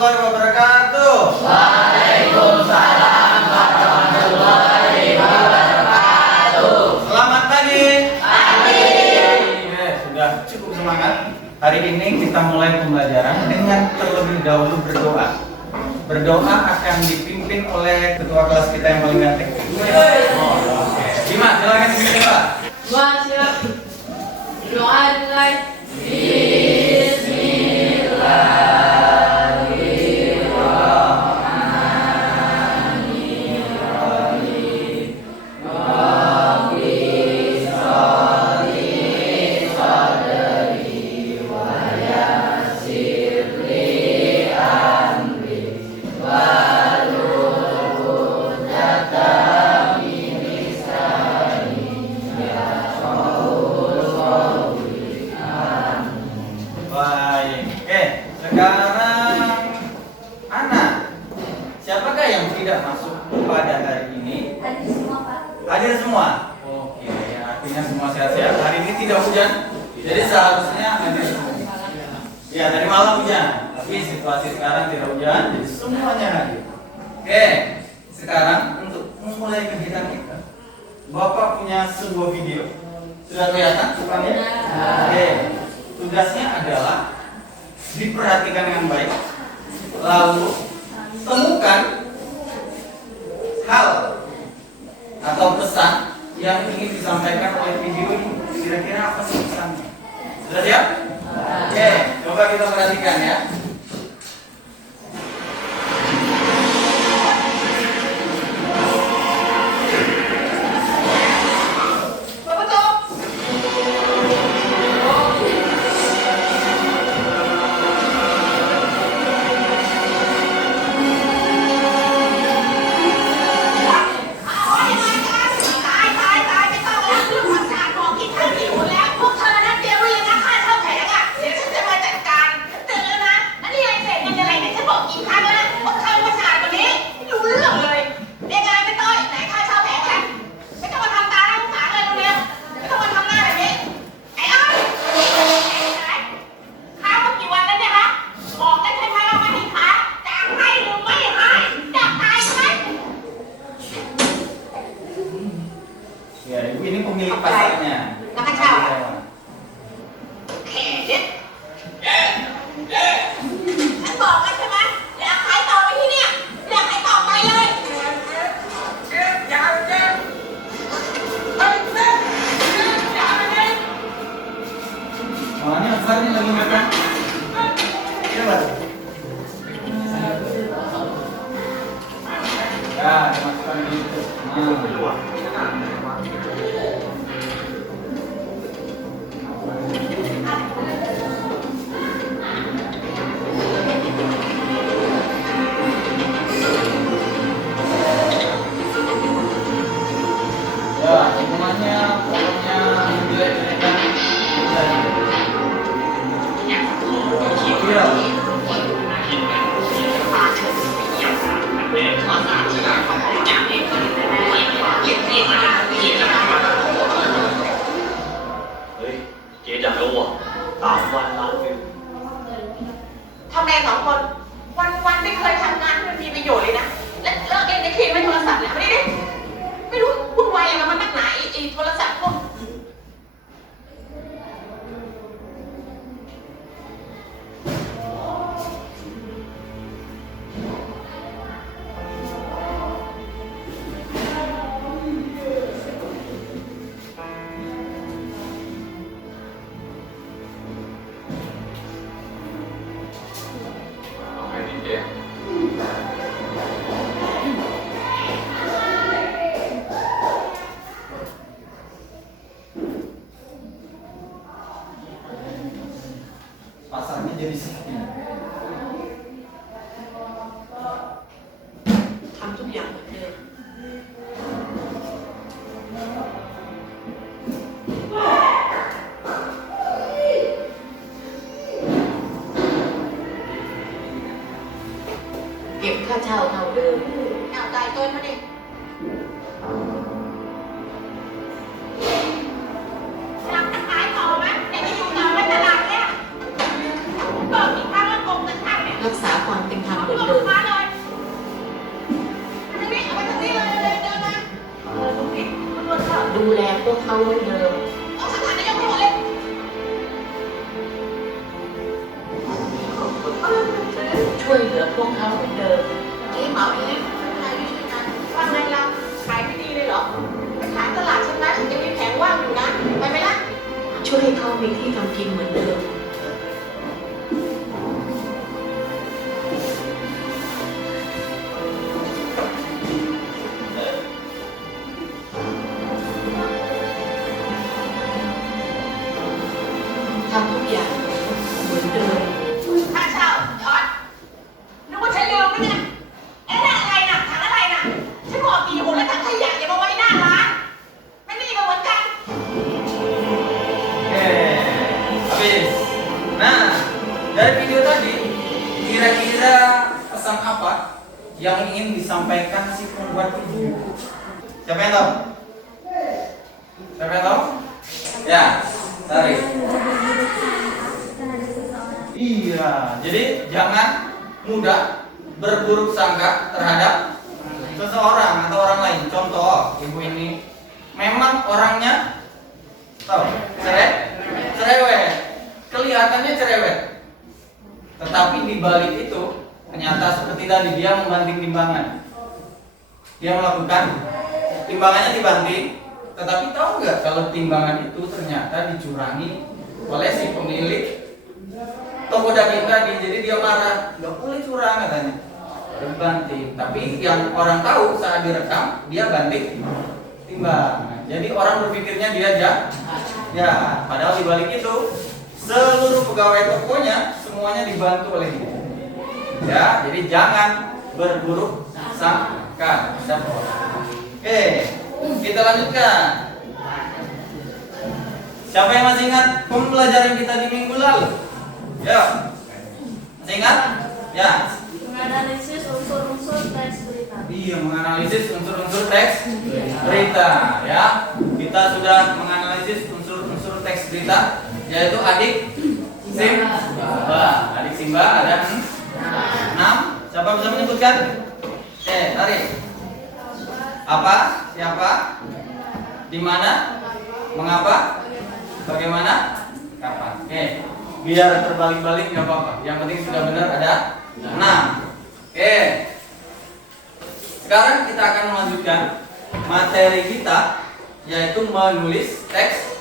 warahmatullahi wabarakatuh. Waalaikumsalam warahmatullahi wabarakatuh. Selamat pagi. Pagi. Sudah cukup semangat. Hari ini kita mulai pembelajaran dengan terlebih dahulu berdoa. Berdoa akan dipimpin oleh ketua kelas kita yang paling ganteng. Oke. Dimas, silakan dimulai, Pak. Wah, siap. Doa dimulai. Baik. Sekarang anak, siapakah yang tidak masuk pada hari ini? Hadir semua, Pak. Hadir semua. Oke, artinya semua sehat-sehat. Hari ini tidak hujan, jadi seharusnya hadir semua. Ya, dari malam hujan, tapi situasi sekarang tidak hujan, jadi semuanya hadir. Oke, sekarang untuk memulai kegiatan kita, Bapak punya sebuah video. Sudah kelihatan bukannya? Oke, tugasnya adalah diperhatikan dengan baik, lalu temukan hal atau pesan yang ingin disampaikan oleh video ini. Kira-kira apa sih pesannya? Sudah siap? Oke, coba kita perhatikan ya. Ya, ibu ini pemilik pasarnya. Soalnya pasarnya lagi makan. Coba. Ya, dimasukkan gitu. Ya, semuanya pokoknya menjelek-jelekan. Iya. เฮ้ยเจ๊อยากรู้อ่ะ3 วันล้านวิว ทำแรง2 คนวันไม่เคยทำงานที่มันมีประโยชน์เลยนะ และเลิกเล่นในครีมไม่โทรศัพท์เนี่ยไม่ได้ดิไม่รู้วุ่นวายอะไรมันนักหนาไอ้โทรศัพท์พวก เอาไงดีเจ๊ Pasarnya jadi sepi. ทำทุกอย่างเหมือนเดิม เก็บค่าเช่าเท่าเดิม เอาตายต้นมาดิ รักษาความเป็นธรรม ทำเหมือน เอา เดิม มาเลยทางนี้เอาไปทางนี้เลยเดินมาตรงนี้มันรถเข้า ดูแลพวกเขาเหมือนเดิม เอาสถานะยังไม่หมดเลย ช่วยเหลือพวกเขาเหมือนเดิม เจ๊เหมาเองนายวิธีการว่าไงเราขายไม่ดีเลยเหรอไปขายตลาดฉันนะยังมีแผงว่างอยู่นะไปไหมล่ะ ช่วยให้เขามีที่ทำกินเหมือนเดิม ทำทุกอย่างเหมือนเดิม ค่าเช่าจอดนึกว่าฉันลืมไหมเนี่ยเอ๊ะนั่นอะไรน่ะถังอะไรน่ะฉันบอกกี่หนแล้วถังขยะอย่ามาไว้หน้าร้านไม่นี่ก็เหมือนกัน Oke, habis. Nah, dari video tadi, kira-kira pesan apa yang ingin disampaikan si pembuat video? Siapa yang tahu? Siapa yang tahu? Ya, tarik. Iya, jadi jangan mudah berburuk sangka terhadap seseorang atau orang lain. Contoh, ibu ini memang orangnya tahu, cerewet, kelihatannya cerewet. Tetapi di balik itu ternyata seperti tadi dia membanting timbangan. Dia melakukan timbangannya dibanting, tetapi tahu nggak kalau timbangan itu ternyata dicurangi oleh si pemilik toko daging tadi. Jadi dia marah, nggak boleh curang katanya, dibanting. Tapi yang orang tahu saat direkam dia banting timbang. Jadi orang berpikirnya dia ya, padahal di balik itu seluruh pegawai tokonya semuanya dibantu oleh dia. Ya, jadi jangan berburuk sangka. Oke, kita lanjutkan. Siapa yang masih ingat pembelajaran kita di minggu lalu? Ya, masih ingat? Ya. Menganalisis unsur-unsur teks berita. Iya, menganalisis unsur-unsur teks berita ya. Kita sudah menganalisis unsur-unsur teks berita, yaitu adik Simba. Adik Simba ada 6. Siapa bisa menyebutkan? Tarik. Apa? Siapa? Di mana? Mengapa? Bagaimana? Kapan? Oke. Biar terbalik-balik nggak apa-apa. Yang penting sudah benar ada 6. Oke. Sekarang kita akan melanjutkan materi kita, yaitu menulis teks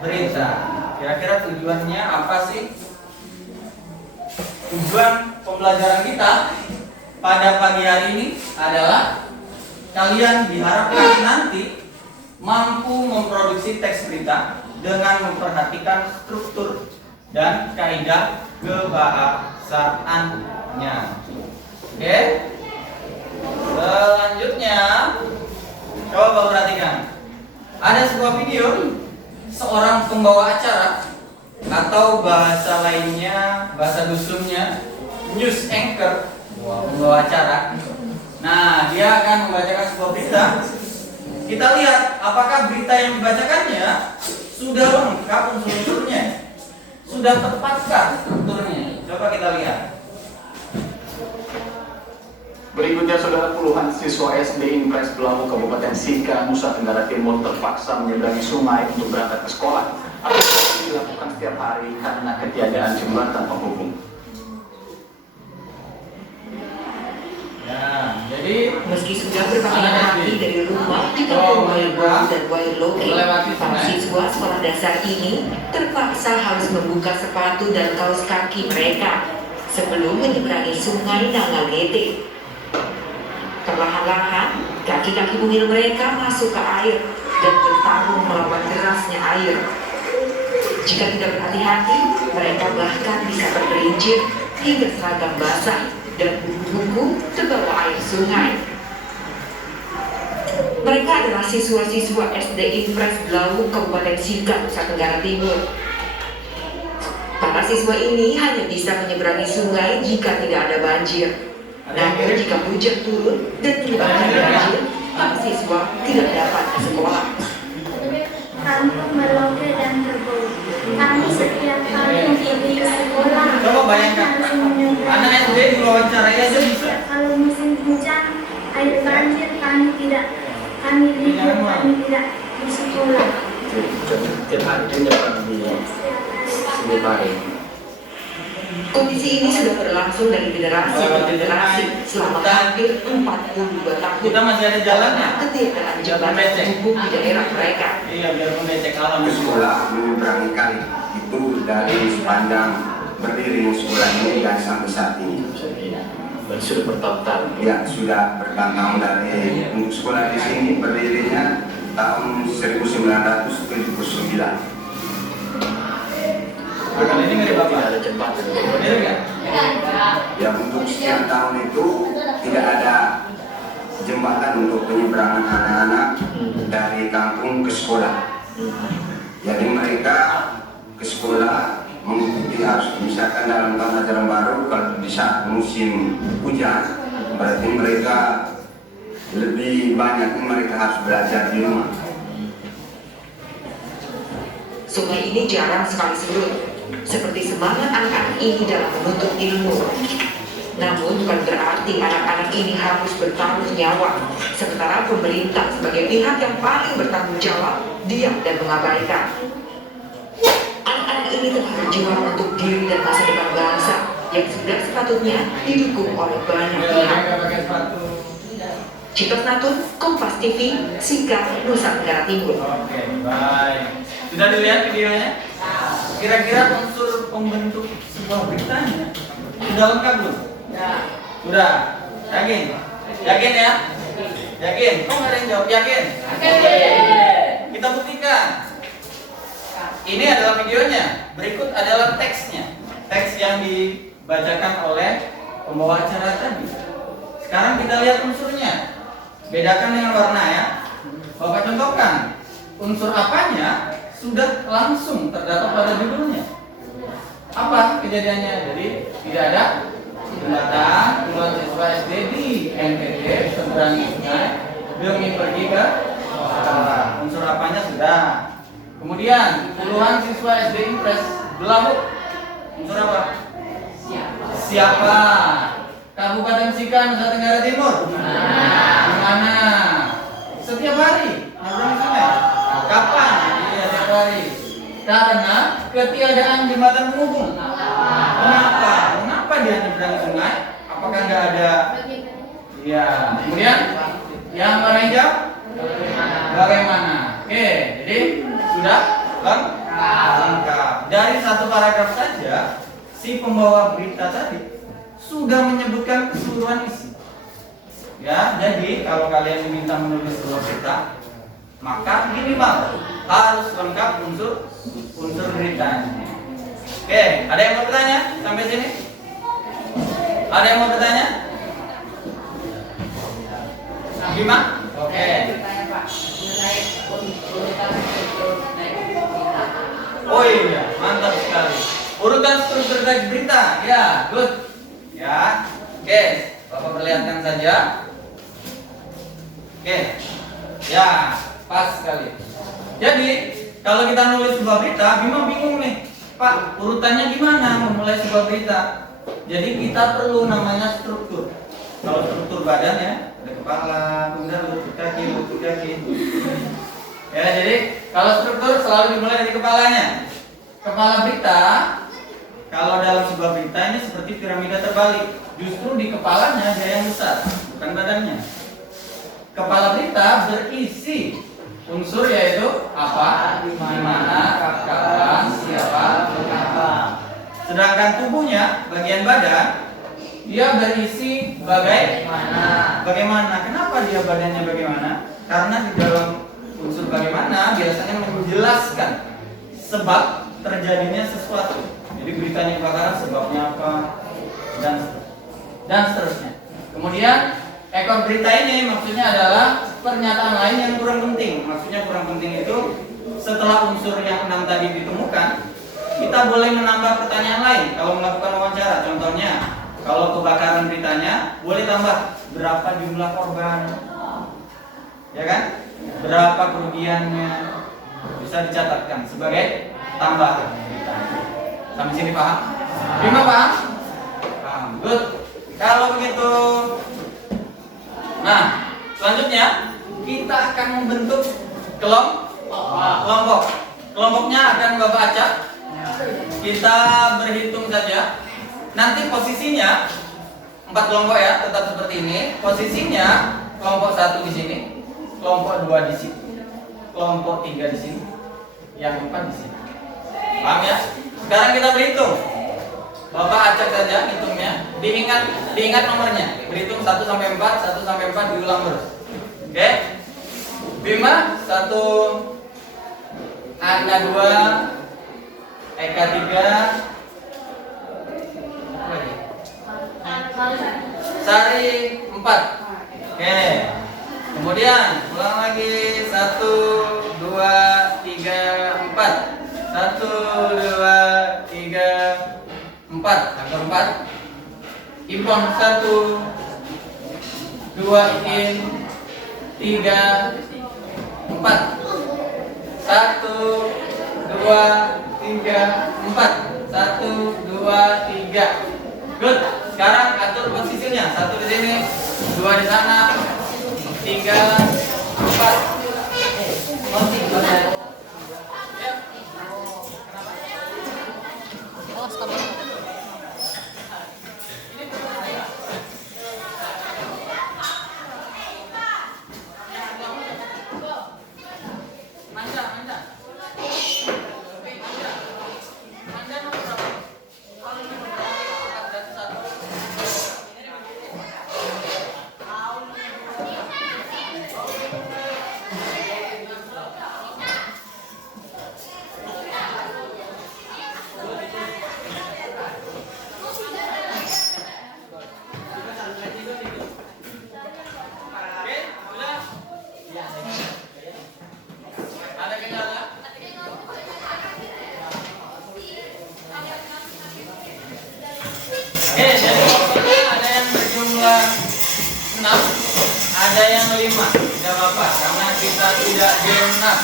berita. Kira-kira tujuannya apa sih? Tujuan pembelajaran kita pada pagi hari ini adalah kalian diharapkan nanti mampu memproduksi teks berita dengan memperhatikan struktur dan kaidah kebahasaannya. Oke. Selanjutnya, coba perhatikan. Ada sebuah video seorang pembawa acara atau bahasa lainnya, bahasa dusunnya, news anchor, pembawa acara. Nah, dia akan membacakan sebuah berita. Kita lihat apakah berita yang dibacakannya sudah lengkap unsur-unsurnya, sudah tepatkah strukturnya. Coba kita lihat. Berikutnya, saudara, puluhan siswa SD Impres Belawu Kabupaten Sika, Nusa Tenggara Timur terpaksa menyeberangi sungai untuk berangkat ke sekolah. Aktivitas ini dilakukan setiap hari karena ketiadaan jembatan penghubung. Ya, jadi Meski sudah berpakaian rapi dari rumah di kampung Wairbo dan Wailoke, para siswa sekolah dasar ini terpaksa harus membuka sepatu dan kaos kaki mereka sebelum menyeberangi sungai Nangalete. Perlahan-lahan, kaki-kaki mungil mereka masuk ke air dan bertarung melawan derasnya air. Jika tidak berhati-hati, mereka bahkan bisa tergelincir hingga seragam basah dan buku-buku terbawa air sungai. Mereka adalah siswa-siswa SD Impres Belawu Kabupaten Sika, Nusa Tenggara Timur. Para siswa ini hanya bisa menyeberangi sungai jika tidak ada banjir. Namun jika hujan turun dan menyebabkan banjir, para siswa tidak dapat ke sekolah. Kampung Merauke dan Rebo. Kami setiap kali mempergi ke sekolah. Coba bayangkan, anak SD diwawancarai aja bisa. Kalau musim hujan, air banjir, kami tidak di sekolah. Tiap hari dia nyebrang di sini pare. Kondisi ini sudah berlangsung dari generasi ke generasi selama hampir 42 tahun. Kita masih ada jalannya. Ketiadaan jembatan penghubung di daerah mereka. Iya, biar mengecek alam. Sekolah menyeberangi kali itu dari sepanjang berdiri sekolah ini dan sampai saat ini. Dan sudah bertahun-tahun. Ya, sudah bertahun-tahun dari untuk sekolah di sini berdirinya tahun 1979. Kali ini mirip Tidak apa? ada jembatan. Mirip nggak? Ya, untuk sekian tahun itu tidak ada jembatan untuk penyeberangan anak-anak dari kampung ke sekolah. Jadi mereka ke sekolah mengikuti harus misalkan dalam tahun ajaran baru kalau di saat musim hujan berarti mereka lebih banyak mereka harus belajar di rumah. Sungai ini jarang sekali surut, seperti semangat anak-anak ini dalam menuntut ilmu. Namun bukan berarti anak-anak ini harus bertaruh nyawa, sementara pemerintah sebagai pihak yang paling bertanggung jawab diam dan mengabaikan. Anak-anak ini telah berjuang untuk diri dan masa depan bangsa yang sudah sepatutnya didukung oleh banyak pihak. Pakai sepatu. Citos Natun, Kompas TV, Sika, Nusa Tenggara Timur. Oke, baik. Sudah dilihat videonya? Kira-kira unsur pembentuk sebuah beritanya sudah lengkap belum? Ya. Sudah. Yakin? Yakin ya? Yakin? Kok nggak ada yang jawab? Yakin? Kita buktikan. Ini adalah videonya. Berikut adalah teksnya. Teks yang dibacakan oleh pembawa acara tadi. Sekarang kita lihat unsurnya. Bedakan dengan warna ya. Bapak contohkan. Unsur apanya sudah langsung terdata pada judulnya. Apa kejadiannya? Jadi tidak ada jembatan puluhan siswa SD di NTT seberangi sungai demi pergi ke sekolah. Unsur apanya sudah. Kemudian puluhan siswa SD Impres Belawu. Unsur apa? Siapa? Kabupaten Sika, Nusa Tenggara Timur. Di mana? Setiap hari. Nyebrang sungai. Kapan? Iya, setiap hari. Karena ketiadaan jembatan penghubung. Kenapa? Kenapa dia nyebrang sungai? Apakah nggak ada? Iya. Kemudian yang warna hijau? Bagaimana? Oke, jadi sudah lengkap. Dari satu paragraf saja, si pembawa berita tadi sudah menyebutkan keseluruhan isi. Ya, jadi kalau kalian diminta menulis sebuah berita, maka minimal harus lengkap unsur beritanya. Oke, ada yang mau bertanya sampai sini? Ada yang mau bertanya? Bima? Oke. Oh iya, mantap sekali. Urutan struktur teks berita, ya, good. Ya, oke. Bapak perlihatkan saja. Oke, ya, pas sekali. Jadi, kalau kita nulis sebuah berita, Bima bingung nih, Pak, urutannya gimana memulai sebuah berita? Jadi kita perlu namanya struktur. Kalau struktur badan ya, ada kepala, kemudian lutut kaki. Ya, jadi kalau struktur selalu dimulai dari kepalanya. Kepala berita, kalau dalam sebuah berita ini seperti piramida terbalik. Justru di kepalanya dia yang besar, bukan badannya. Kepala berita berisi unsur yaitu apa, di mana, kapan, siapa, mengapa. Sedangkan tubuhnya, bagian badan, dia berisi bagaimana. Bagaimana? Kenapa dia badannya bagaimana? Karena di dalam unsur bagaimana biasanya menjelaskan sebab terjadinya sesuatu. Jadi beritanya kebakaran sebabnya apa dan seterusnya. Kemudian ekor berita ini maksudnya adalah pernyataan lain yang kurang penting. Maksudnya kurang penting itu setelah unsur yang 6 tadi ditemukan, kita boleh menambah pertanyaan lain kalau melakukan wawancara. Contohnya, kalau kebakaran beritanya boleh tambah berapa jumlah korban, ya kan? Berapa kerugiannya, bisa dicatatkan sebagai tambahan. Sampai sini paham? Bima paham? Paham. Good. Kalau begitu, nah selanjutnya kita akan membentuk kelompok. Kelompoknya akan Bapak acak. Kita berhitung saja. Nanti posisinya 4 kelompok ya, tetap seperti ini. Posisinya kelompok 1 di sini, kelompok 2 di sini, kelompok 3 di sini, yang 4 di sini. Paham ya? Sekarang kita berhitung. Bapak acak saja hitungnya. Diingat nomornya. Berhitung 1 sampai 4, 1 sampai 4 diulang terus. Oke? Bima 1, Anda 2, Eka 3, Sari 4. Oke. Kemudian ulang lagi 1, 2, 3, 4. 1, 2, 3, 4. Angka 4. Ipon 1, 2 in 3, 4. 1, 2, 3, 4. 1, 2, 3. Good. Sekarang atur posisinya. 1 di sini, 2 di sana, 3, 4. Oke, jadi kelompoknya ada yang berjumlah 6, ada yang 5. Tidak apa-apa, karena kita tidak genap.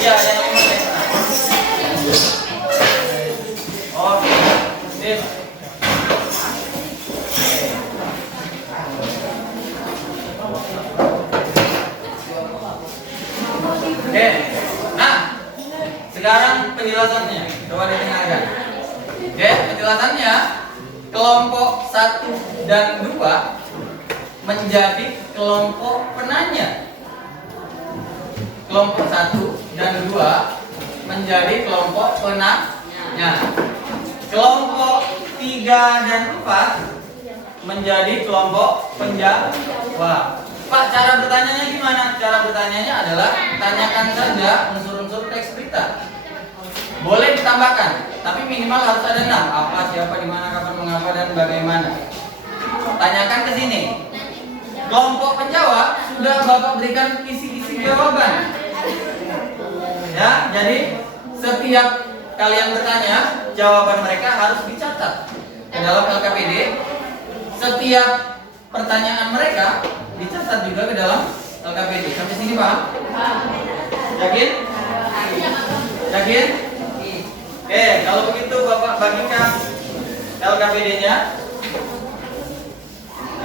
Iya, ada yang 5 dan 6. Oke, sip. Oke, nah sekarang penjelasannya, coba didengarkan. Oke, penjelasannya kelompok 1 dan 2 menjadi kelompok penanya. Kelompok 1 dan 2 menjadi kelompok penanya. Kelompok 3 dan 4 menjadi kelompok penjawab. Pak, cara bertanyanya gimana? Cara bertanyanya adalah tanyakan saja unsur-unsur teks berita. Boleh ditambahkan, tapi minimal harus ada 6. Apa, siapa, di mana, kapan, mengapa, dan bagaimana. Tanyakan ke sini. Kelompok penjawab sudah Bapak berikan isi-isi jawaban. Ya, jadi setiap kalian bertanya, jawaban mereka harus dicatat ke dalam LKPD. Setiap pertanyaan mereka dicatat juga ke dalam LKPD. Sampai sini paham? Yakin? Yakin? Oke, kalau begitu Bapak bagikan LKPD-nya.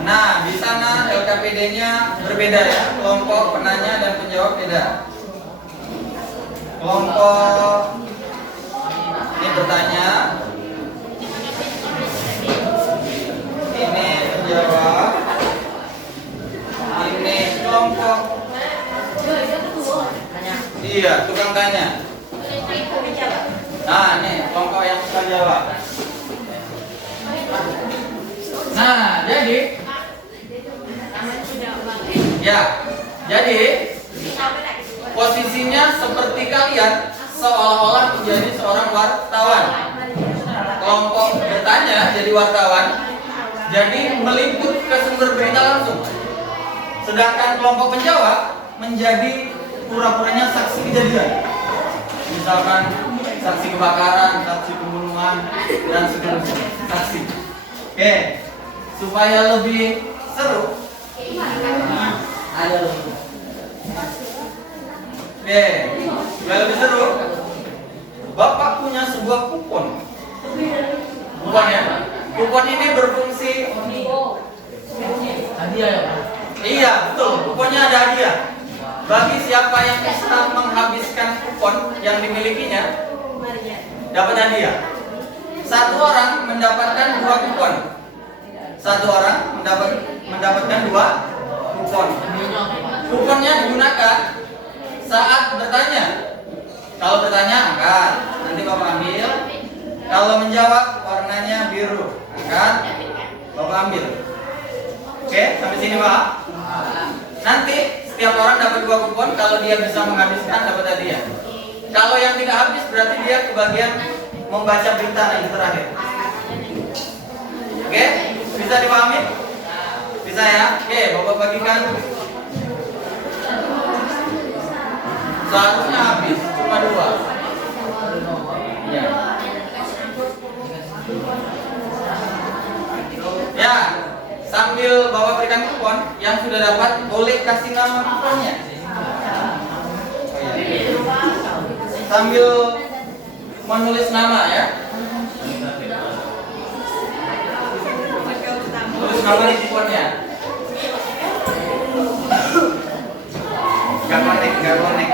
Nah, di sana LKPD-nya berbeda ya. Kelompok penanya dan penjawab beda. Kelompok ini bertanya, ini penjawab, ini kelompok, iya, tukang tanya. Nah, ini kelompok yang suka jawab. Nah, jadi posisinya seperti kalian seolah-olah menjadi seorang wartawan. Kelompok bertanya jadi wartawan, jadi meliput ke sumber berita langsung. Sedangkan kelompok penjawab menjadi pura-puranya saksi kejadian. Misalkan saksi kebakaran, saksi pembunuhan, dan seterusnya. Saksi. Oke, supaya lebih seru, ada logo. Oke, supaya lebih seru, Bapak punya sebuah kupon. Kupon ya. Kupon ini berfungsi hadiah ya Pak? Iya betul, kuponnya ada hadiah. Bagi siapa yang bisa menghabiskan kupon yang dimilikinya, dapat hadiah. Satu orang mendapatkan 2 kupon. Satu orang mendapatkan 2 kupon. Kuponnya digunakan saat bertanya. Kalau bertanya angkat, nanti Bapak ambil. Kalau menjawab warnanya biru, angkat, Bapak ambil. Oke, sampai sini Pak. Nanti setiap orang dapat 2 kupon. Kalau dia bisa menghabiskan dapat hadiah. Kalau yang tidak habis berarti dia kebagian membaca berita yang terakhir. Oke, bisa dipahami? Bisa ya? Oke, Bapak bagikan. Seharusnya habis cuma 2. Ya. Ya, sambil Bapak berikan kupon yang sudah dapat boleh kasih nama kuponnya. Sambil menulis nama ya. Tulis nama di kuponnya. Gak konek.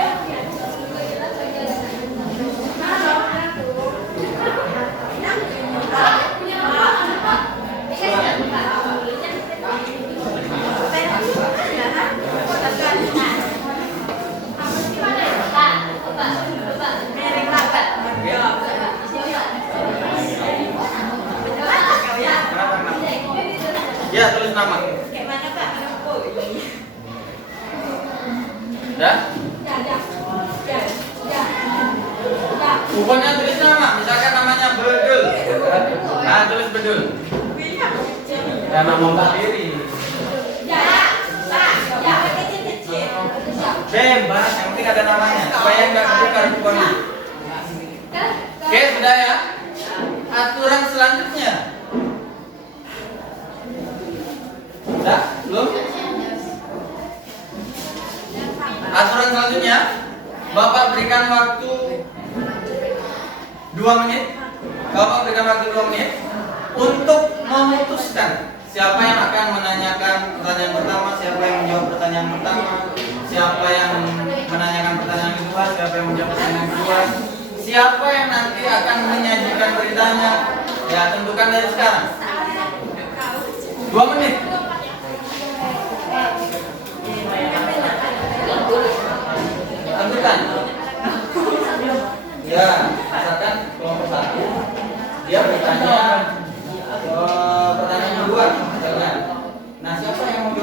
Ya, tulis nama. Ya? Kuponnya tulis nama, misalkan namanya Bedul. Nah, tulis Bedul. Ya, nama Mbak Riri. Bebas, yang penting ada namanya, supaya nggak ketukar kuponnya. Oke, sudah ya. Aturan selanjutnya. Sudah? Belum? Aturan selanjutnya, Bapak berikan waktu 2 menit. Bapak berikan waktu 2 menit untuk memutuskan siapa yang akan menanyakan pertanyaan pertama, siapa yang menjawab pertanyaan pertama, siapa yang menanyakan pertanyaan kedua, siapa yang menjawab pertanyaan kedua, siapa yang nanti akan menyajikan beritanya. Ya, tentukan dari sekarang. 2 menit. Tentukan. Ya, misalkan kelompok 1 dia bertanya pertanyaan kedua, misalkan. Nah, siapa yang mau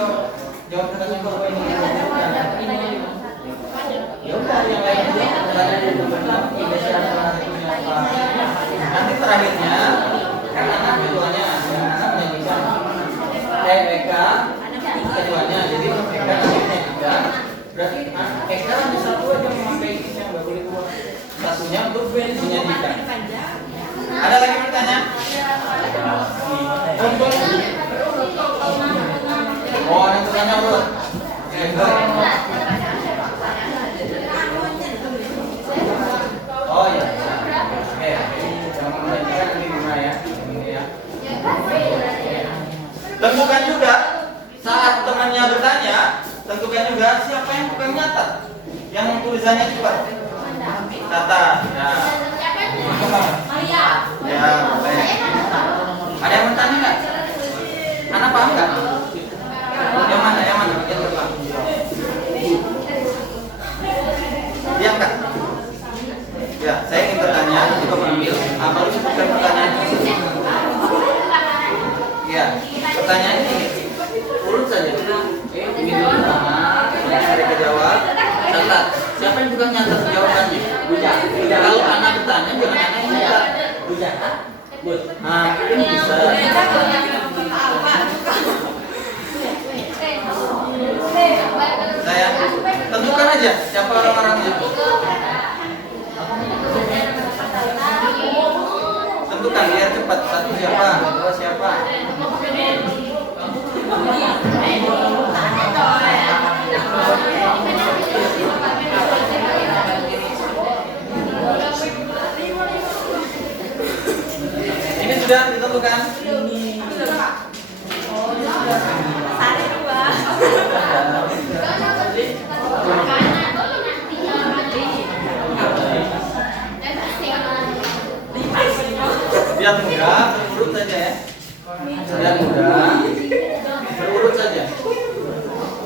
jawab pertanyaan kedua ini? Ya udah, yang lain jawab pertanyaan kedua. Nanti terakhirnya kan anak keduanya, anak menyanyikan Eka keduanya, jadi Eka akhirnya 3. Berarti Eka hanya 1 aja memakai yang nggak boleh 2. Satunya untuk menyanyikan. Ada lagi pertanyaan? Oh, ada pertanyaan dulu. Oh ya. Oke. Jangan menyanyikan ini gimana ya? Ini ya. Tentukan juga saat temannya bertanya, tentukan juga siapa yang bukan nyatat, yang tulisannya cepat. Catat. Ya. Ya, boleh. Ada yang bertanya nggak? Anak paham nggak? Yang mana? Bagian depan. Diangkat. Ya, saya ingin bertanya, nanti Bapak ambil. Apa lu sebutkan pertanyaan? Ya, pertanyaan ini urut saja. Ini pertama, mereka jawab. Catat. Siapa yang juga nyatat jawabannya? Kalau anak bertanya, jangan anak yang nyatat. Nah, ini bisa. Saya tentukan aja siapa orang-orangnya. Tentukan biar cepat. 1 siapa, 2 siapa. dulu kan? Belum, Pak. Sari dua. Biar mudah, berurut saja ya. Biar mudah, berurut saja.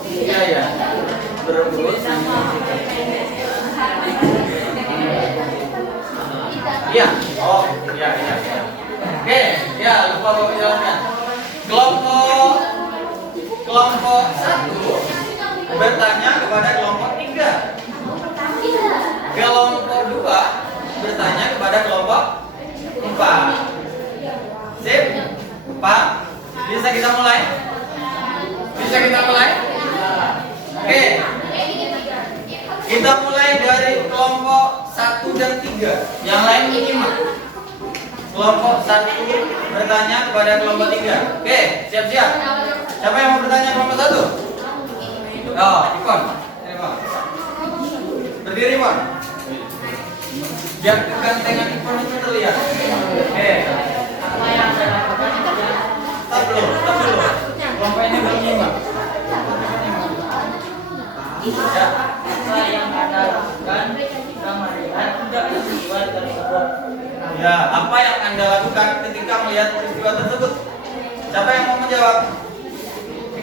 Iya ya, berurut. Iya, oh iya. Oke, ya lupa bapak jelaskan. Kelompok 1 bertanya kepada kelompok 3. Kelompok 2 bertanya kepada kelompok 4. Sip? Pak, bisa kita mulai? Oke. Kita mulai dari kelompok 1 dan 3. Yang lain menyimak. Kelompok 1 bertanya kepada kelompok 3. Oke, siap-siap. Siapa yang mau bertanya kelompok 1? Oh, Ipon. Berdiri, Ipon. Biar kegantengan Ipon itu terlihat. Oke. Stop dulu. Kelompok ini belum nyimak. Ya. Apa yang Anda lakukan ketika melihat peristiwa tersebut? Ya, apa yang Anda lakukan ketika melihat peristiwa tersebut? Siapa yang mau menjawab?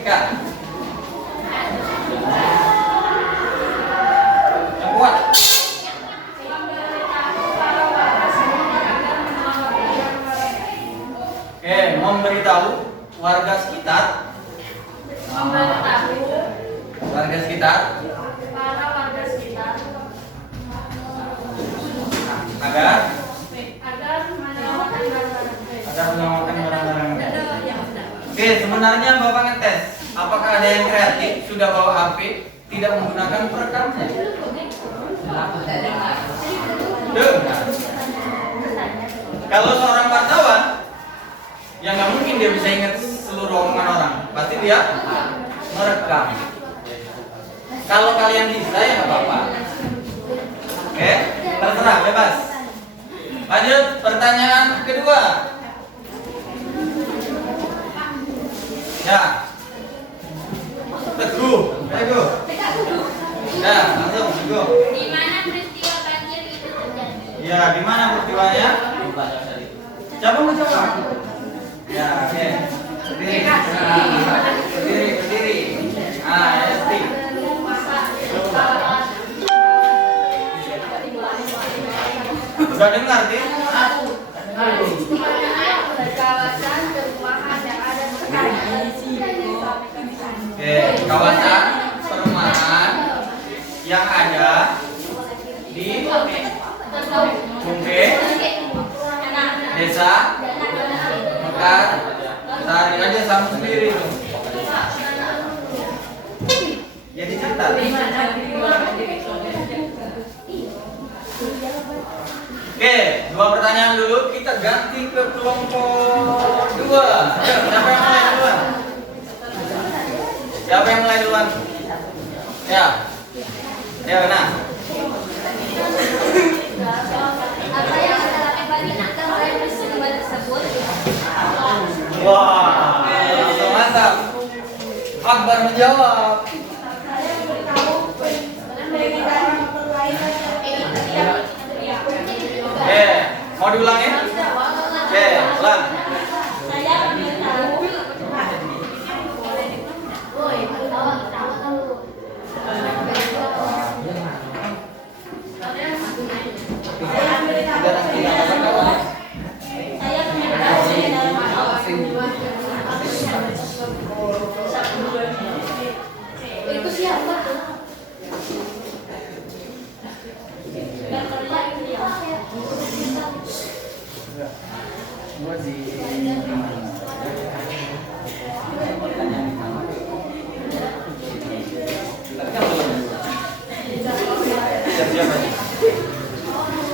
Ika. Yang kuat. Oke, memberitahu warga sekitar. Warga sekitar. Agar menyelamatkan barang-barang. Oke, sebenarnya Bapak ngetes apakah ada yang kreatif sudah bawa HP tidak menggunakan perekamnya. Kalau seorang wartawan, yang nggak mungkin dia bisa ingat seluruh omongan orang, pasti dia merekam. Kalau kalian bisa ya nggak apa-apa. Oke, terserah, bebas. Lanjut, pertanyaan kedua. Ya, Teguh. Ya, langsung Teguh. Di mana peristiwa banjir itu terjadi? Ya, di mana peristiwanya? Siapa mau jawab? Ya, oke. Berdiri. Berdiri. Esti. Udah dengar, Ti? Kawasan perumahan yang ada Oke, kawasan perumahan yang ada di Bungke, Desa Mekar. Tarik aja sama sendiri tuh. Ya dicatat. Oke, 2 pertanyaan dulu. Kita ganti ke kelompok 2. Siapa yang mulai duluan? Ya. Ya, nah. Apa yang adalah kebanyakan dari peristiwa tersebut? Wah, langsung mantap. Akbar menjawab. Mau diulangin? Oke, ulang. Itu siapa?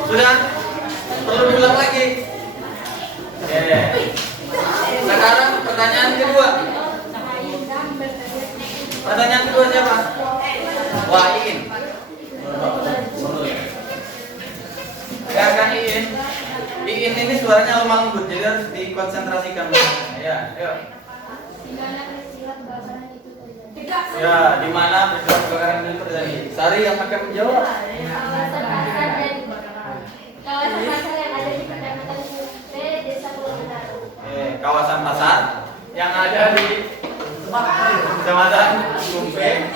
Sudah? Perlu diulang lagi? Oke. Sekarang pertanyaan kedua. Pertanyaan kedua siapa? Wah, Iin. Ya kan Iin. Iin ini suaranya lemah lembut, jadi harus dikonsentrasikan. Ya, ayo. Ya, di mana peristiwa kebakaran itu terjadi? Sari yang akan menjawab. Kawasan pasar yang ada di Kecamatan Sumpe, Desa Pulau Bintaro. Kawasan pasar yang ada di Kecamatan Sumpe,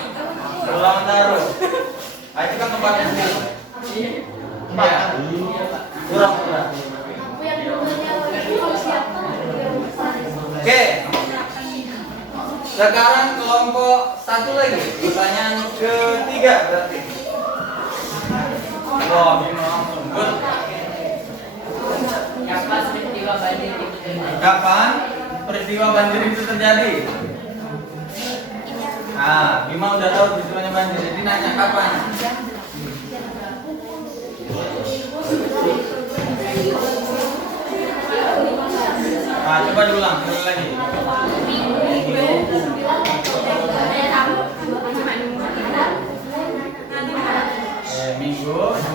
Pulau Bintaro. Ah, itu kan tempatnya sendiri. Ya. Kurang-kurang. Aku yang dulunya kalau siapa? Oke. Sekarang kelompok satu lagi. Pertanyaan ketiga berarti. Wah, ini langsung. Good. Kapan peristiwa banjir itu terjadi? Kapan peristiwa banjir itu terjadi? Ah, Bima udah tahu peristiwanya banjir. Jadi nanya kapan? Ah, coba diulang lagi. Minggu 20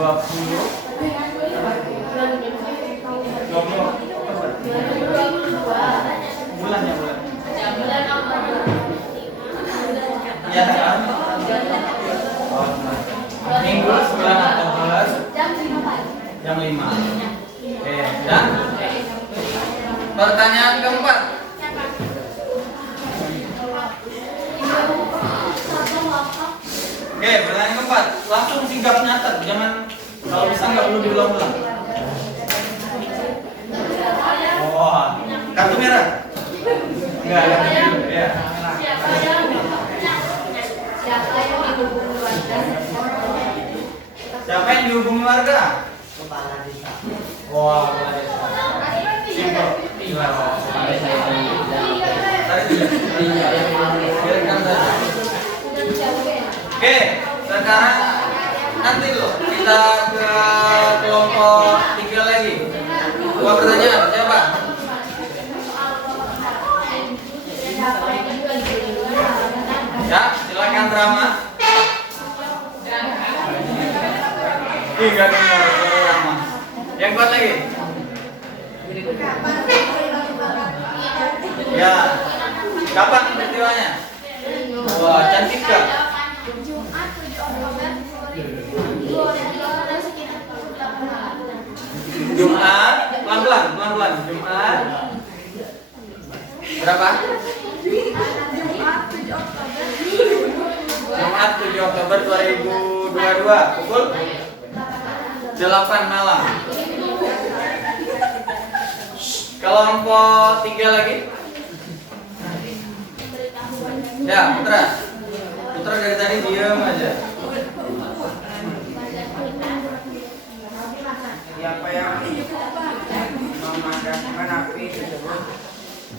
bulan ya bulan. Ya kan? Minggu 9 Oktober jam 5. Dan pertanyaan keempat. Pertanyaan keempat. Langsung singkat nyatet, jangan kalau bisa nggak perlu diulang-ulang. Wah, kartu merah? Enggak, kartu biru. Ya. Siapa yang dihubungi warga? Kepala desa. Wah, kepala desa. Simpel. Oke, sekarang nanti loh kita ke kelompok 3 lagi. 2 pertanyaan, siapa? Ya, silakan drama. Enggak dengar drama. Yang kuat lagi. Ya, kapan peristiwanya? Wah, cantik kak. Jumat 7 Oktober 2008 sekitar pukul 8 malam. Jumat, pelan-pelan. Jumat. Berapa? Jumat 7 Oktober 2022 pukul 8 malam. Kelompok 3 lagi. Ya, Putra. Putra dari tadi diam aja. Siapa yang memadamkan api tersebut?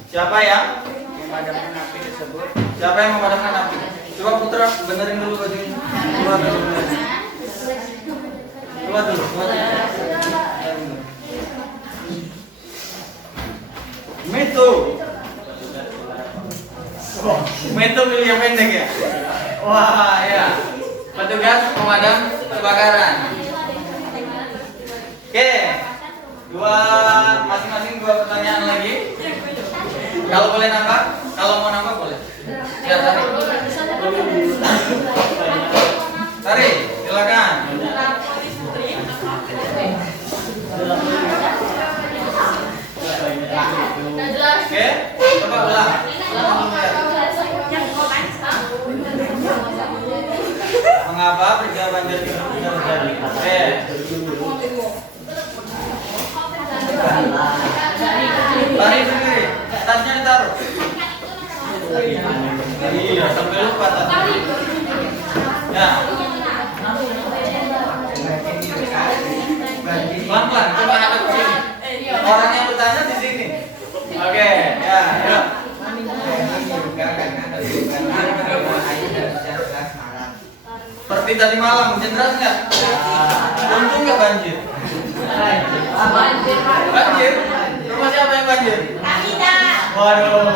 Siapa yang? Memadamkan api tersebut. Siapa yang memadamkan api? Coba Putra benerin dulu bajunya. Keluar dulu. Keluar dulu. Metu pilih yang pendek ya? Wah ya. Petugas pemadam kebakaran. Oke. Masing-masing 2 pertanyaan lagi. Kalau boleh nambah, kalau mau nambah boleh. Ya, Tari, silakan. Oke, coba ulang. Mengapa peristiwa banjir itu terjadi? Oke. Tari sendiri, tasnya ditaruh. Iya, sampai lupa tadi. Ya. Pelan-pelan, coba hadap ke sini. Orang yang bertanya di sini. Oke, ya, yuk. Seperti tadi malam, hujan deras nggak? Untung nggak banjir. Banjir? Rumah siapa yang banjir? Waduh.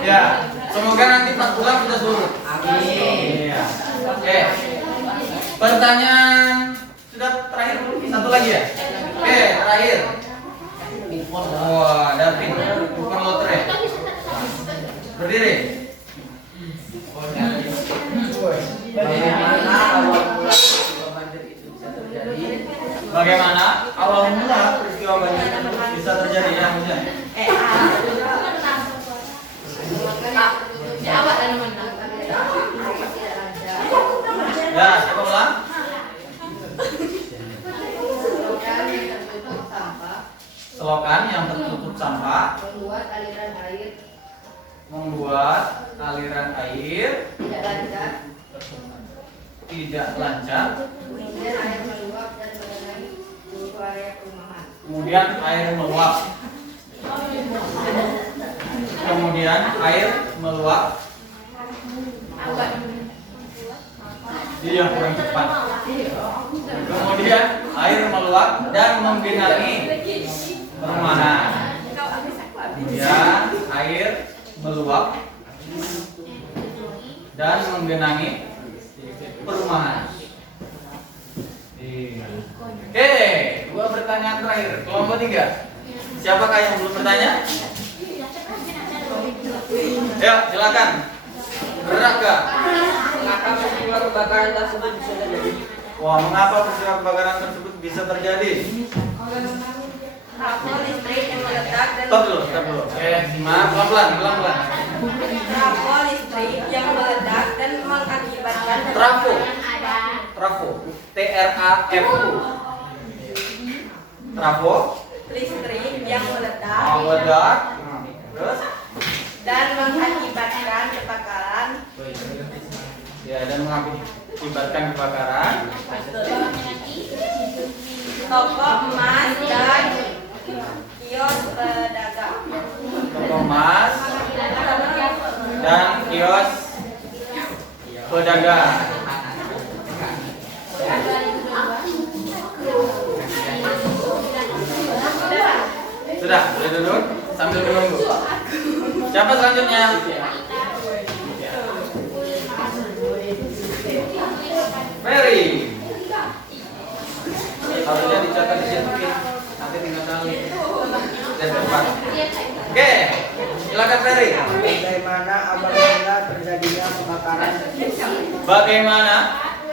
Ya, semoga nanti pas pulang kita surut. Amin. Iya. Oke. Pertanyaan sudah terakhir belum? Satu lagi ya? Oke, terakhir. Wah, David, bukan lotre. Berdiri. Bagaimana awal mula peristiwa banjir itu bisa terjadi ya hujan? Ya, siapa ulang? Selokan yang tertutup sampah membuat aliran air tidak lancar, kemudian air meluap, jadi yang kurang cepat. Kemudian air meluap dan menggenangi perumahan. Kemudian air meluap dan menggenangi perumahan. Oke, dua pertanyaan terakhir. Kelompok 3. Siapakah yang belum bertanya? Ya, silakan. Bergerak gak? Mengapa peristiwa kebakaran tersebut bisa terjadi? Wah, mengapa peristiwa kebakaran tersebut bisa terjadi? Trafo listrik yang meledak dan Stop dulu. Simak pelan-pelan. trafo listrik yang meledak dan mengakibatkan Trafo. TRAFO. Trafo. listrik yang meledak Meledak. Terus? dan mengakibatkan kebakaran Ya, dan mengakibatkan kebakaran. toko emas dan kios pedagang. Toko emas dan kios pedagang. Sudah, boleh duduk sambil menunggu. Siapa selanjutnya? Ferry. Harusnya dicatat di situ, nanti tinggal tali. Dan depan. Oke, silakan Ferry. Bagaimana awal mula terjadinya kebakaran? Bagaimana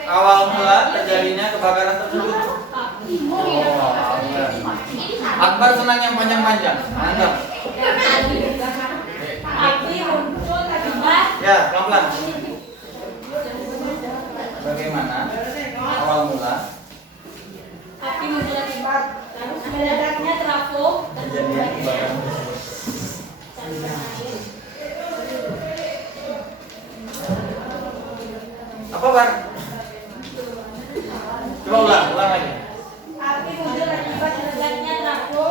awal mula terjadinya kebakaran tersebut? Akbar senang yang panjang-panjang. Mantap. Ya, pelan-pelan. Bagaimana awal mula Api muncul akibat meledaknya trafo terjadinya kebakaran tersebut? Apa, Bar? Coba ulang lagi. Api muncul akibat meledaknya trafo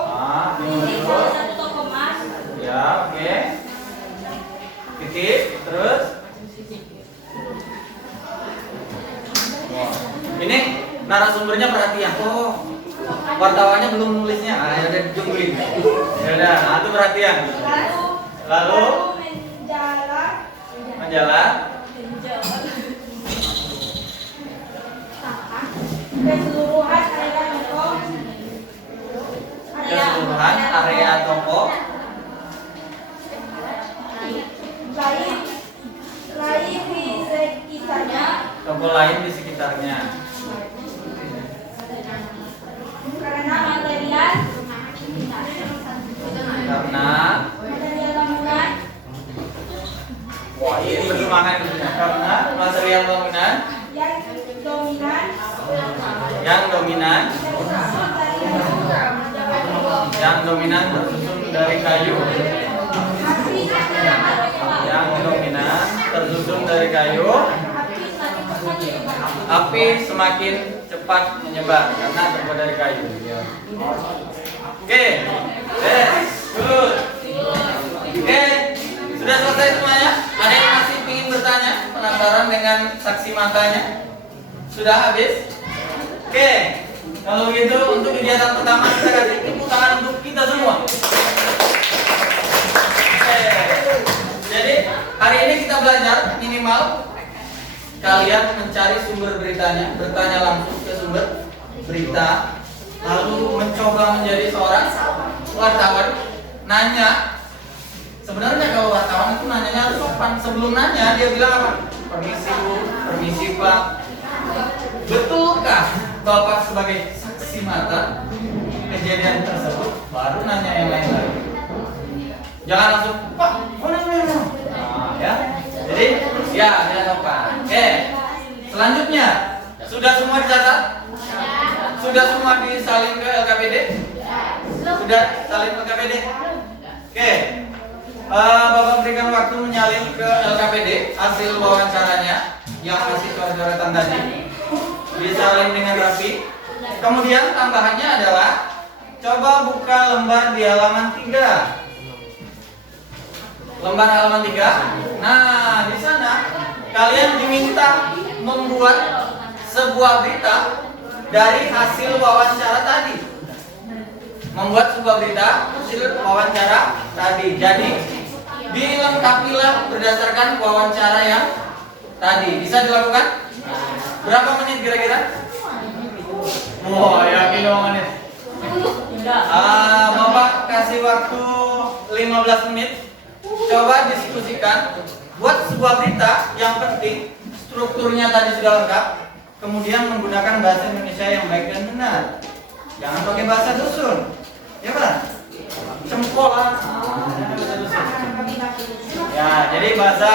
di Muncul. salah satu toko emas. Ya, oke. Titik, terus. Wah. Ini narasumbernya perhatian. Oh, wartawannya belum nulisnya. Ya udah ditungguin. Ya udah, itu perhatian. Lalu menjalar keseluruhan area toko lain di sekitarnya. Karena material bangunan Wah, ini bersemangat karena material bangunan yang dominan tersusun dari kayu. Api semakin cepat menyebar karena terbuat dari kayu. Oke, good. Oke, sudah selesai semuanya. Ada yang masih ingin bertanya, penasaran dengan saksi matanya? Sudah habis? Oke, kalau gitu untuk kegiatan pertama kita kasih tepuk tangan untuk kita semua. Oke, jadi hari ini kita belajar minimal kalian mencari sumber beritanya, bertanya langsung ke sumber berita, lalu mencoba menjadi seorang wartawan nanya, sebenarnya kalau wartawan itu nanyanya harus sopan. Sebelum nanya dia bilang apa? Permisi Bu, permisi Pak. Betulkah Bapak sebagai saksi mata kejadian tersebut? Baru nanya yang lain-lain. Jangan langsung Pak, mana. Nah, ya. Jadi ya jangan sopan. Oke. Selanjutnya sudah semua dicatat? Sudah semua disalin ke LKPD? Sudah salin ke LKPD? Oke. Bapak berikan waktu menyalin ke LKPD hasil wawancaranya yang masih coret-coretan tadi. Disalin dengan rapi. Kemudian tambahannya adalah coba buka lembar di halaman 3. Lembar halaman 3. Nah, di sana kalian diminta membuat sebuah berita dari hasil wawancara tadi. Membuat sebuah berita hasil wawancara tadi. Jadi dilengkapilah berdasarkan wawancara yang tadi. Bisa dilakukan? Berapa menit kira-kira? Wah, yakin 2 menit. Bapak kasih waktu 15 menit. Coba diskusikan. Buat sebuah berita yang penting strukturnya tadi sudah lengkap. Kemudian menggunakan bahasa Indonesia yang baik dan benar. Jangan pakai bahasa dusun. Ya Pak? Cempolan. Bahasa dusun. Ya, jadi bahasa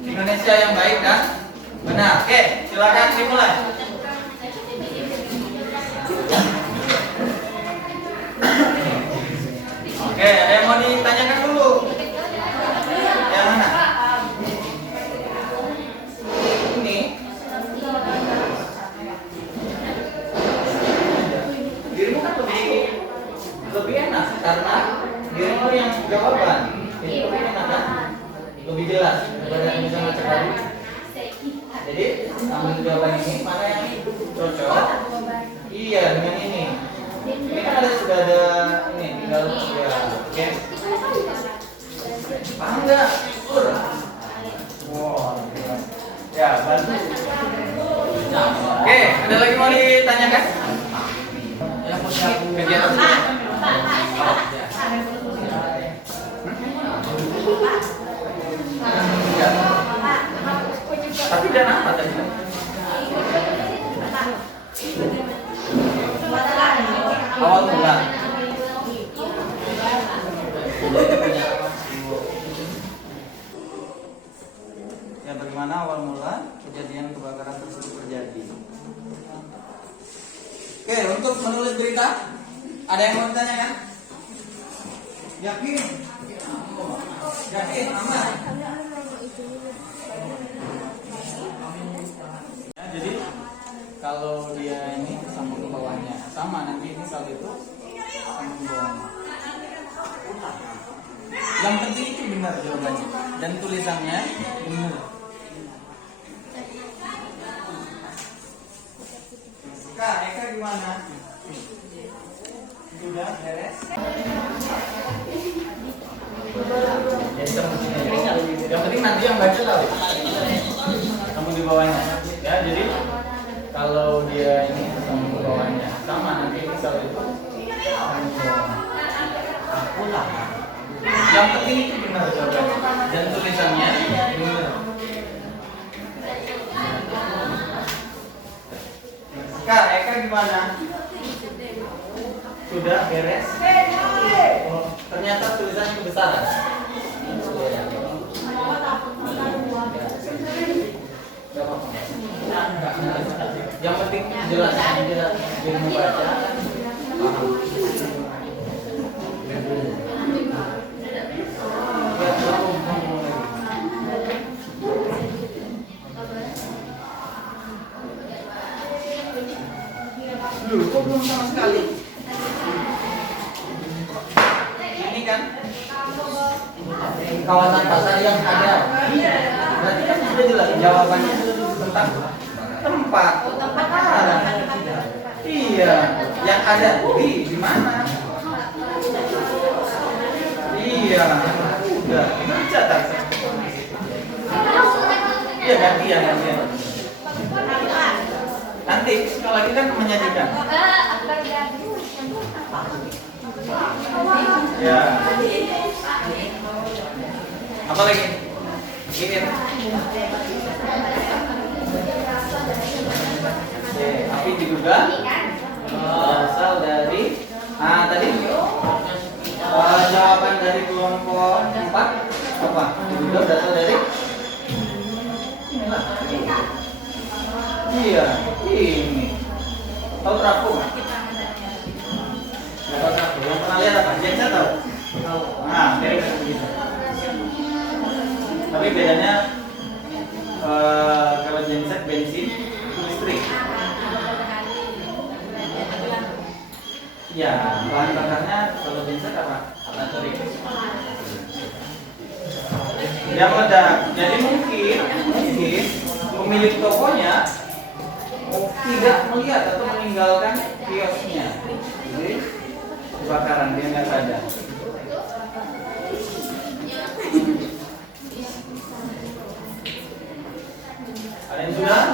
Indonesia yang baik dan benar. Oke, silakan dimulai. Oke, ada yang mau ditanyakan dulu? Yang mana? Ini. Dirimu kan lebih enak karena dirimu yang jawaban. Jadi lebih enak kan? Lebih jelas daripada yang bisa baca tadi. Jadi ambil jawaban ini mana yang cocok? Iya dengan ini. Ini kan sudah ada ini tinggal ya. Oke. Paham nggak? Wow. Ya bantu. Oke, ada lagi mau ditanyakan? Kegiatan. Tapi dan apa tadi? Awal mula. Ya, bagaimana awal mula kejadian kebakaran tersebut terjadi? Oke, untuk menulis berita, ada yang mau ditanyakan? Yakin? Yakin, aman? Ya, jadi kalau dia ini sambung ke bawahnya sama, nanti ini kalau itu sambung ke bawahnya. Yang penting itu benar jawabannya dan tulisannya benar. Kak, Eka gimana? Sudah beres? Yang penting nanti yang baca tahu. Kamu di bawahnya. Ya, jadi kalau dia ini sambung ke bawahnya sama, nanti ini kalau itu sambung ke bawahnya. Aku lah. Yang penting itu benar jawabannya dan tulisannya benar. Kak, Eka gimana? Sudah beres? Oh, ternyata tulisannya kebesaran. Yang penting jelas aja dia membaca. Loh, kok belum sama sekali? Ini kan kawasan pasar yang ada. Berarti kan sudah jelas jawabannya tentang tempat pekarangan. Iya, yang ada di mana? Iya, udah. Ini dicatat. Iya, gantian. Nanti sekali lagi kan menyajikan. Ya. Apa lagi? Ini. Oke, api diduga berasal dari tadi jawaban dari kelompok 4 apa? Diduga berasal dari iya, ini. Tahu trafo nggak? Nggak tahu trafo. Yang pernah lihat apa? Genset tahu? Tahu. Nah, dari begitu. Tapi bedanya kalau genset bensin listrik. Ya, bahan bakarnya kalau genset apa? Baterai. Yang meledak. Jadi mungkin pemilik tokonya tidak melihat atau meninggalkan kiosnya. Jadi kebakaran dia nggak sadar. Ada yang sudah?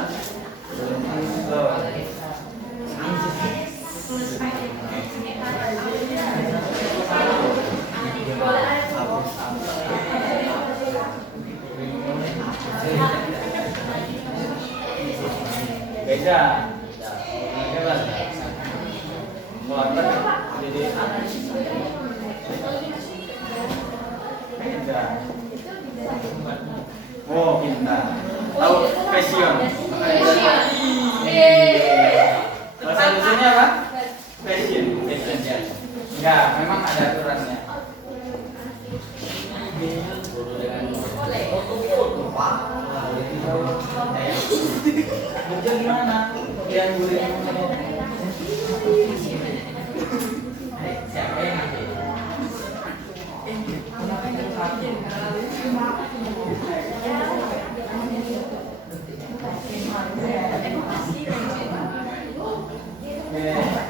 Beda. Beda. Oh, pintar. Tahu fashion. Bahasa Indonesia apa? Fashion. Ya. Enggak, memang ada aturannya. Kerja gimana? Yang gue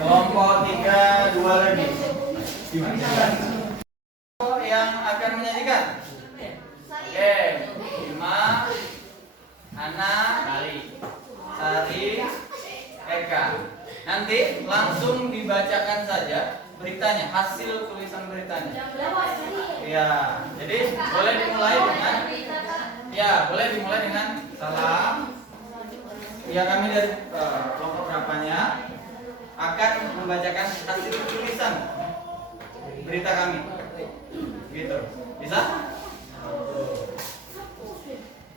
kelompok 3, 2 lagi. Yang akan menyanyikan. Oke, Bima, Ana, Sari, Eka. Nanti langsung dibacakan saja beritanya, hasil tulisan beritanya. Ya, jadi boleh dimulai dengan salam. Ya, kami dari kelompok berapanya akan membacakan hasil tulisan berita kami. Gitu. Bisa?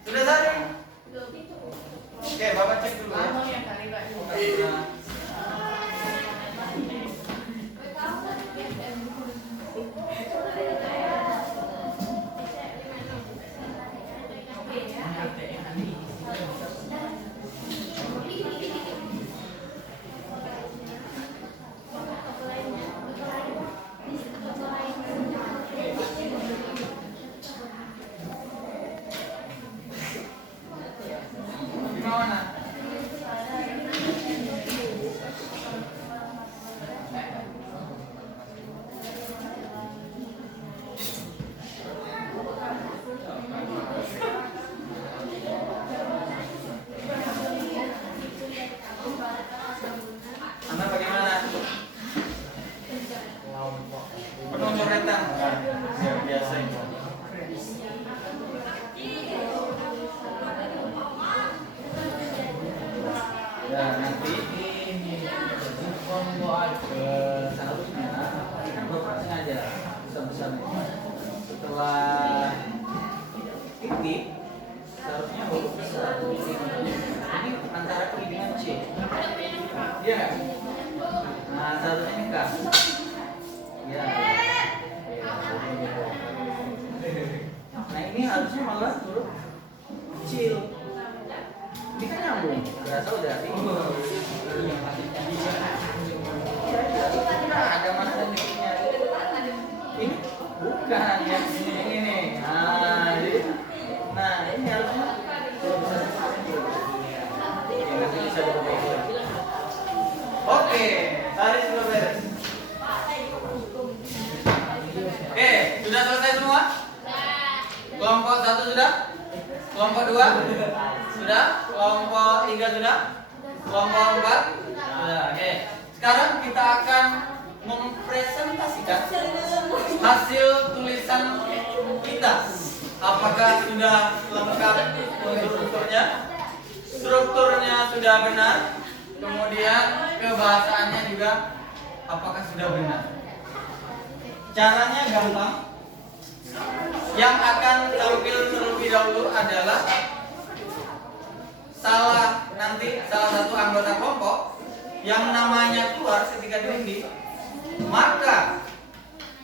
Sudah Sari? Oke, Bapak cek dulu ya. Gimana? Anda bagaimana? Penuh coretan. Biasa itu. Ya, nanti seharusnya kan Bapak sengaja besar-besarnya. Setelah titik seharusnya huruf besar. Ini antara P dengan C. Iya nggak? Nah, seharusnya ini K. Ya. Nah, ini harusnya malah huruf kecil. Ini kan nyambung, berasa udah ada mana dan titiknya. Ini bukan yang ini. Nah, ini harusnya nanti bisa diperbaiki. Oke, tadi sudah beres. Oke, sudah selesai semua? Kelompok 1 sudah? Kelompok 2? Sudah? Kelompok 3 sudah? Kelompok 4? Sudah, oke. Sekarang kita akan mempresentasikan hasil tulisan kita. Apakah sudah lengkap unsur-unsurnya? Strukturnya sudah benar? Kemudian kebahasaannya juga apakah sudah benar? Caranya gampang. Yang akan tampil terlebih dahulu adalah salah satu anggota kelompok yang namanya keluar ketika diundi, maka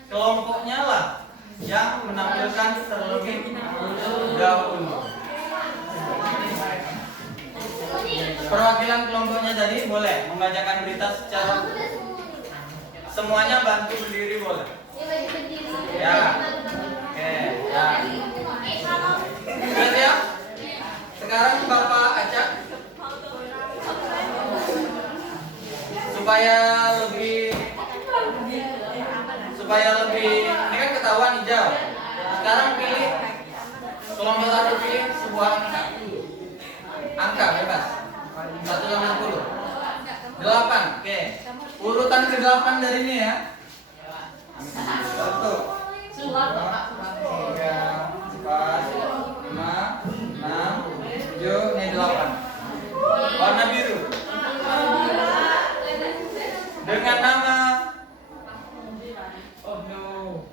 kelompoknya lah yang menampilkan terlebih dahulu. Perwakilan kelompoknya tadi boleh membacakan berita secara semuanya bantu berdiri boleh. Ya. Oke, ya. Sudah siap? Sekarang Bapak acak supaya lebih ini kan ketahuan hijau. Sekarang pilih kelompok satu, pilih sebuah angka bebas 1 sampai 10. 8. Oke. Urutan ke-8 dari ini ya. 1 2 3 4 5 6 7 ini 8. Warna biru. Dengan nama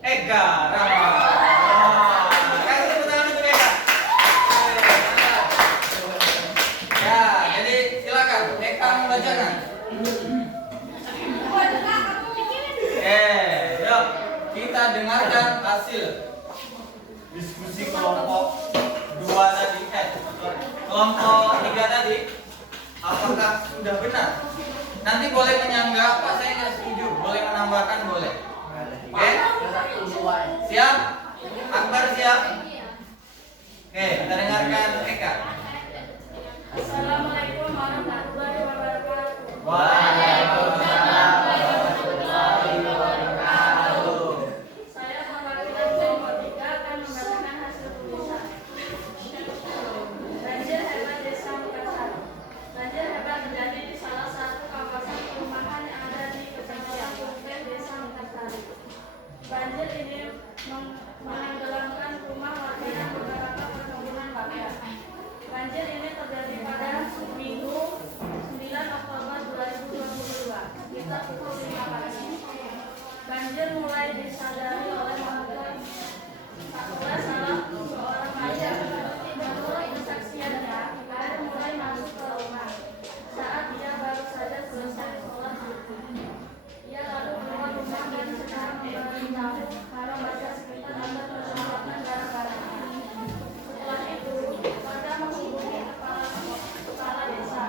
Ega Rama. Kasih tepuk tangan untuk Ega. Ya, jadi silakan Ega membacakan. Yuk kita dengarkan hasil diskusi kelompok 2 tadi, kelompok 3 tadi. Apakah sudah benar? Nanti boleh menyanggah, Pak saya nggak setuju, boleh menambahkan boleh. Oke? Siap? Akbar siap? Oke, kita dengarkan Eka. Assalamualaikum warahmatullahi wabarakatuh. Waalaikumsalam warahmatullahi wabarakatuh. Saya mewakili kelompok 3 akan membacakan hasil tulisan. Banjir hebat Desa Mekarsari. Banjir hebat terjadi di salah satu kawasan perumahan yang ada di Kecamatan Punten, Desa Mekarsari. Banjir ini menenggelamkan rumah warga dan beberapa perkebunan warga. Banjir ini terjadi pada Minggu 9 Oktober 2022 sekitar pukul 5 pagi. Banjir mulai disadari oleh warga setelah salah seorang pelajar. Menurut kesaksiannya, air mulai masuk ke rumah saat dia baru saja selesai sholat subuh. Ia lalu keluar rumah dan secara memberitahu para warga sekitar agar menyelamatkan barang-barangnya. Setelah itu, warga menghubungi kepala desa.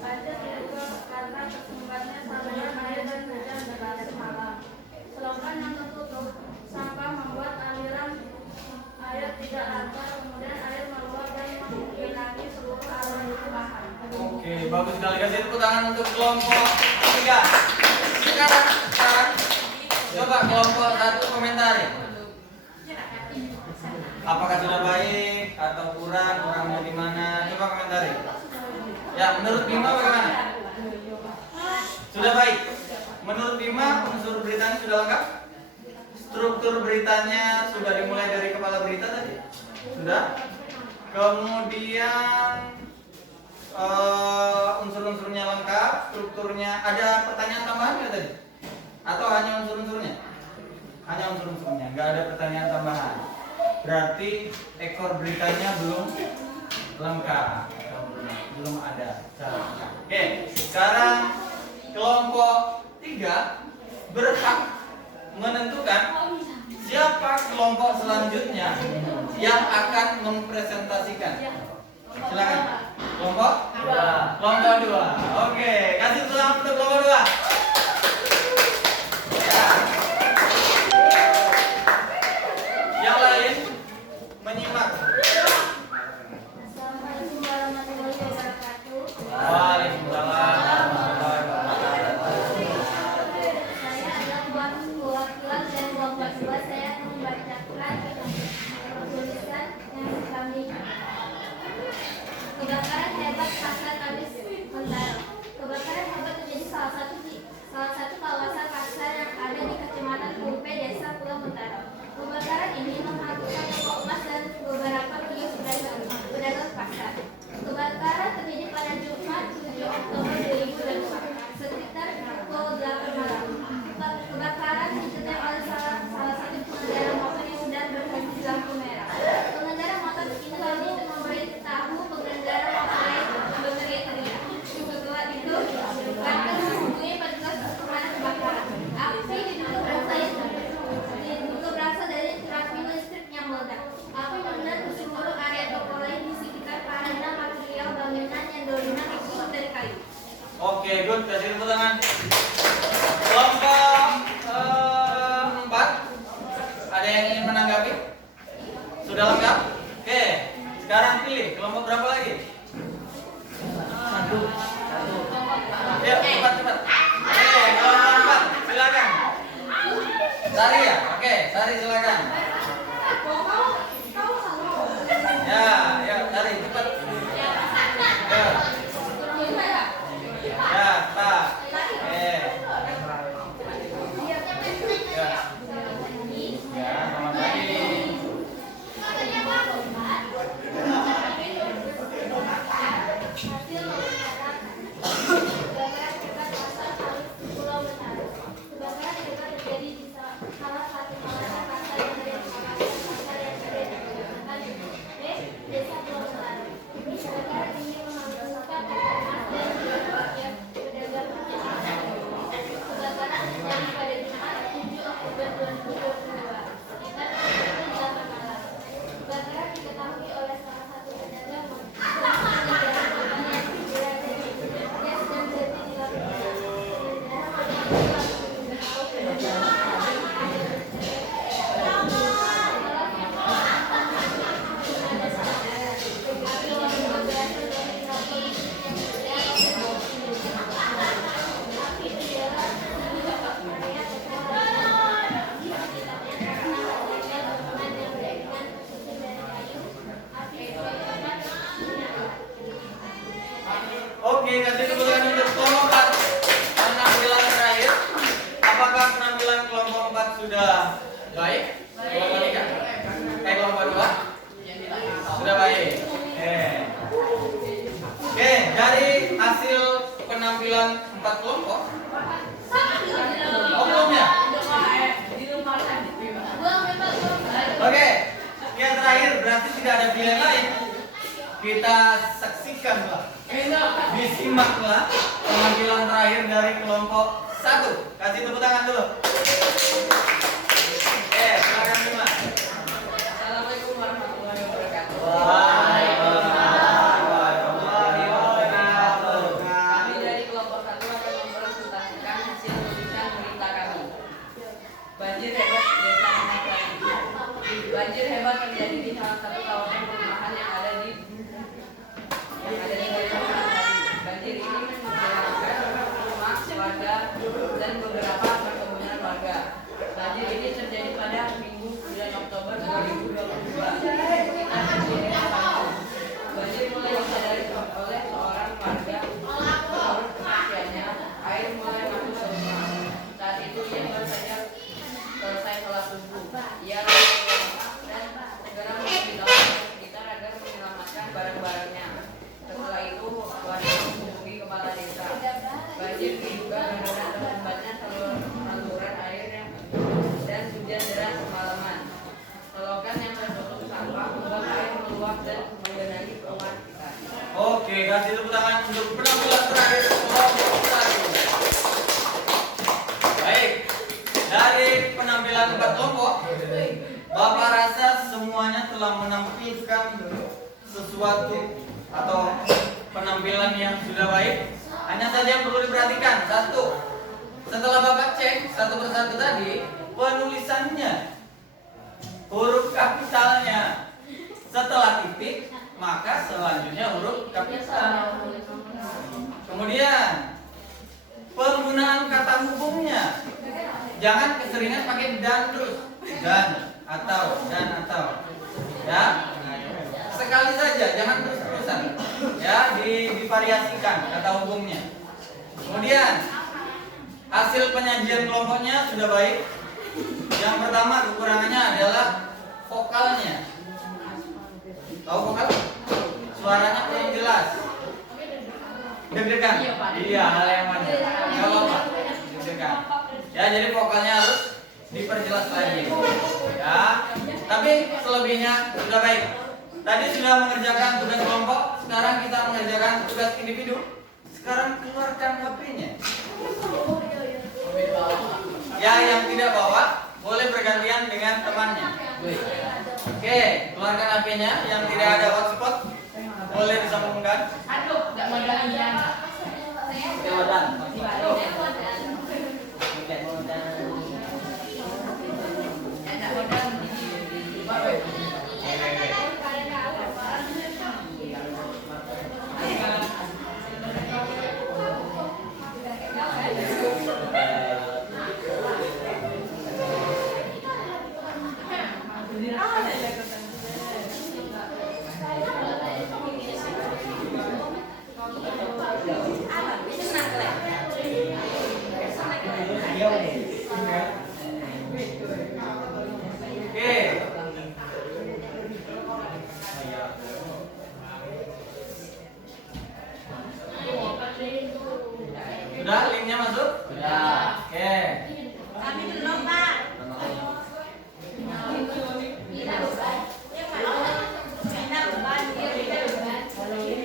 Banjir diduga karena tersumbatnya saluran air dan hujan deras semalam. Selokan yang tertutup sampah membuat aliran air tidak lancar, kemudian air meluap dan menggenangi seluruh area perumahan. Oke, bagus sekali. Kasih tepuk tangan untuk kelompok 3. Sekarang coba kelompok 1 komentari. Apakah sudah baik atau kurangnya di mana? Coba komentari. Ya, menurut Bima bagaimana? Sudah baik. Menurut Bima unsur beritanya sudah lengkap? Struktur beritanya sudah dimulai dari kepala berita tadi? Sudah? Kemudian unsur-unsurnya lengkap, strukturnya. Ada pertanyaan tambahan nggak tadi? Atau hanya unsur-unsurnya? Hanya unsur-unsurnya, nggak ada pertanyaan tambahan. Berarti ekor beritanya belum lengkap, belum ada. Oke, sekarang kelompok 3 berhak menentukan siapa kelompok selanjutnya yang akan mempresentasikan. Silakan. Kelompok 2. Kelompok 2. Oke, kasih selamat untuk kelompok 2. Ya. Yang lain menyimak. Assalamualaikum warahmatullahi wabarakatuh. Waalaikumsalam warahmatullahi wabarakatuh. Saya adalah perwakilan dari kelompok 2. Saya akan membacakan tulisan yang kami. Kebakaran hebat pasar Kamis Mentara. Kebakaran hebat terjadi salah satu kawasan pasar yang good. Kasih tepuk tangan. Kelompok 4. Ada yang ingin menanggapi? Sudah lengkap? Oke. Sekarang pilih kelompok berapa lagi? 1. Ya, cepat. Oke, kelompok 4. Silakan. Sari ya? Oke, Sari silakan. Ya, Sari cepat. Ya, Pak. Ya, selamat pagi. Oke, kasih tepuk tangan untuk kelompok 4. Penampilan terakhir. Apakah penampilan kelompok 4 sudah baik? Kelompok 3? Kelompok 2? Sudah baik. Oke, dari hasil penampilan 4 kelompok. Belum ya? Oke, yang terakhir berarti tidak ada pilihan lain. Kita saksikanlah, disimaklah penampilan terakhir dari kelompok 1. Kasih tepuk tangan dulu. Silakan Bima. Assalamualaikum warahmatullahi wabarakatuh. Waalaikumsalam warahmatullahi wabarakatuh. Kami dari kelompok 1 akan mempresentasikan hasil tulisan berita kami. Banjir hebat di Desa Manasari. Banjir hebat terjadi di salah satu kawasan perumahan yang ada di Desa Manasari. Banjir ini menjelaskan rumah warga dan beberapa perkebunan warga. Banjir ini terjadi pada Minggu 9 Oktober 2022. Sekitar pukul 5 banjir mulai disadari oleh seorang warga. Menurut kesaksiannya, air mulai masuk ke rumah. Saat itu ia baru saja selesai sholat subuh. Ia lalu keluar dan segera memberitahu sekitar agar menyelamatkan barang-barangnya. Setelah itu, warga menghubungi kepala desa. Banjir diduga karena terhambatnya saluran air yang dan hujan deras semalaman. Selokan yang tertutup sampah membuat air meluap dan menggenangi perumahan kita. Oke, kasih tepuk tangan untuk penampilan terakhir kelompok 1. Baik, dari penampilan 4 kelompok, Bapak rasa semuanya telah menampilkan sesuatu atau penampilan yang sudah baik. Hanya saja yang perlu diperhatikan, 1. Setelah Bapak cek satu persatu tadi, penulisannya, huruf kapitalnya, setelah titik, maka selanjutnya huruf kapital. Kemudian penggunaan kata hubungnya, jangan keseringan pakai dan terus, dan atau, ya. Sekali saja, jangan terus-terusan, ya, divariasikan kata hubungnya. Kemudian hasil penyajian kelompoknya sudah baik. Yang pertama kekurangannya adalah vokalnya. Tahu vokal? Suaranya kurang jelas. Deg-degan. Iya, hal yang wajar. Enggak apa-apa. Deg-degan. Ya, jadi vokalnya harus diperjelas lagi. Ya. Tapi selebihnya sudah baik. Tadi sudah mengerjakan tugas kelompok, sekarang kita mengerjakan tugas individu. Sekarang keluarkan HP-nya. Ya, yang tidak bawa boleh bergantian dengan temannya. Oke, keluarkan HP-nya. Yang tidak ada hotspot boleh disambungkan. Aduh, enggak mau gantian. Kewadan. Enak modal di Oke. Sudah linknya masuk? Sudah. Oke. Kami belum, Pak.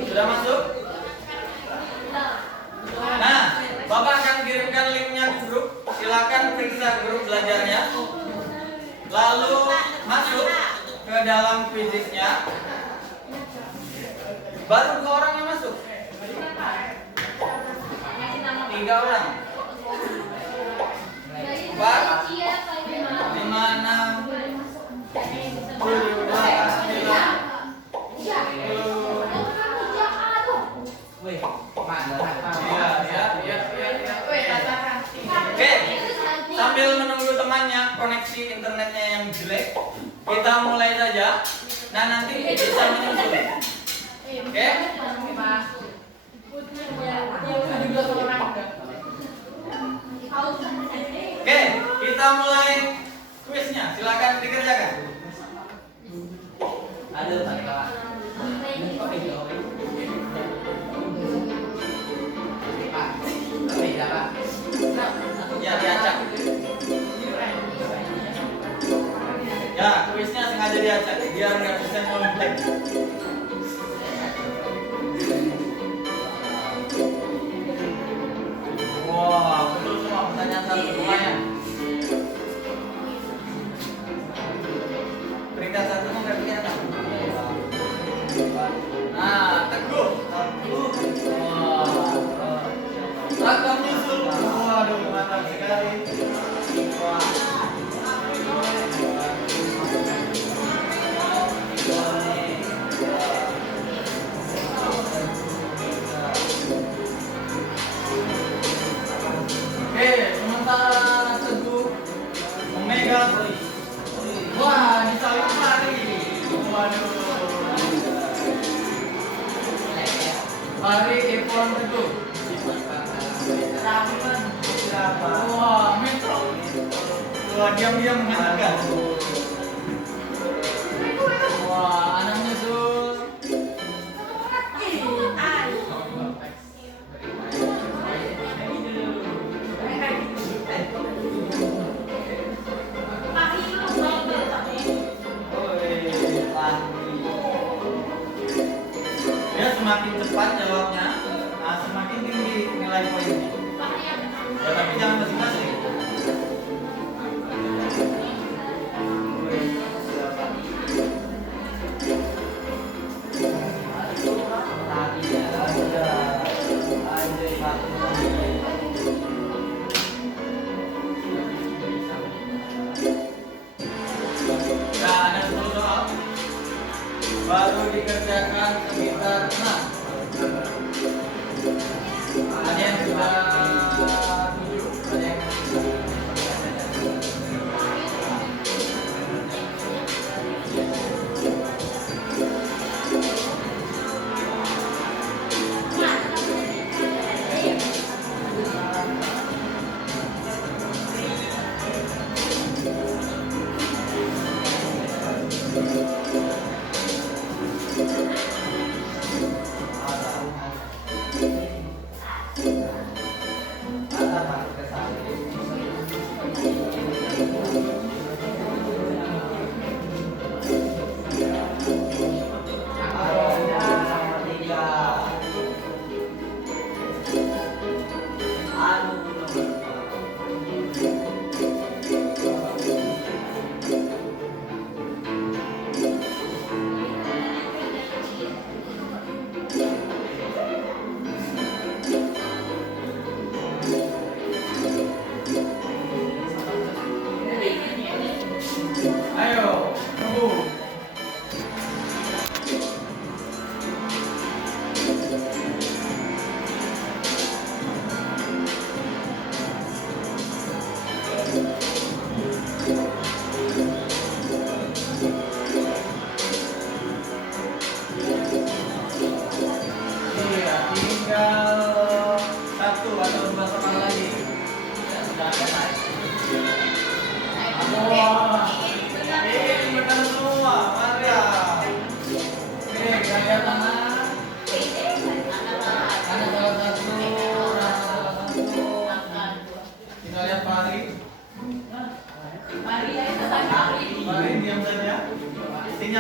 Sudah masuk? Nah, Bapak akan kirimkan linknya di grup. Silakan periksa grup belajarnya. Lalu masuk ke dalam fisiknya. Baru 2 orang yang masuk. 3 orang. 4, 5, 6, 7, 9, 10. Wih, mana? Iya. Oke, sambil menunggu temannya koneksi internetnya yang jelek, kita mulai saja. Nah, nanti bisa menyusul. Oke? Oke, kita mulai kuisnya. Silakan dikerjakan. Ada Pak. Ya, diacak. Ya, kuisnya sengaja diacak biar nggak bisa nyontek. Wah, betul semua pertanyaan satu lumayan. Peringkat 1 mau nggak bikin apa? Nah, teguh. Wah, Rakam nyusul. Waduh, mantap sekali. Wah. Oke, sementara Teguh memegang. Wah, disalip lari. Waduh. Lari Epon Teguh. Wah, metro. Wah, diam-diam menghentikan. Wah, anak nyusul. Dia semakin cepat jawabnya, semakin tinggi nilai poinnya. Ya, tapi jangan masing-masing. Nah, ada 10 soal. Baru dikerjakan sekitar 6. Ada yang sudah 7, ada yang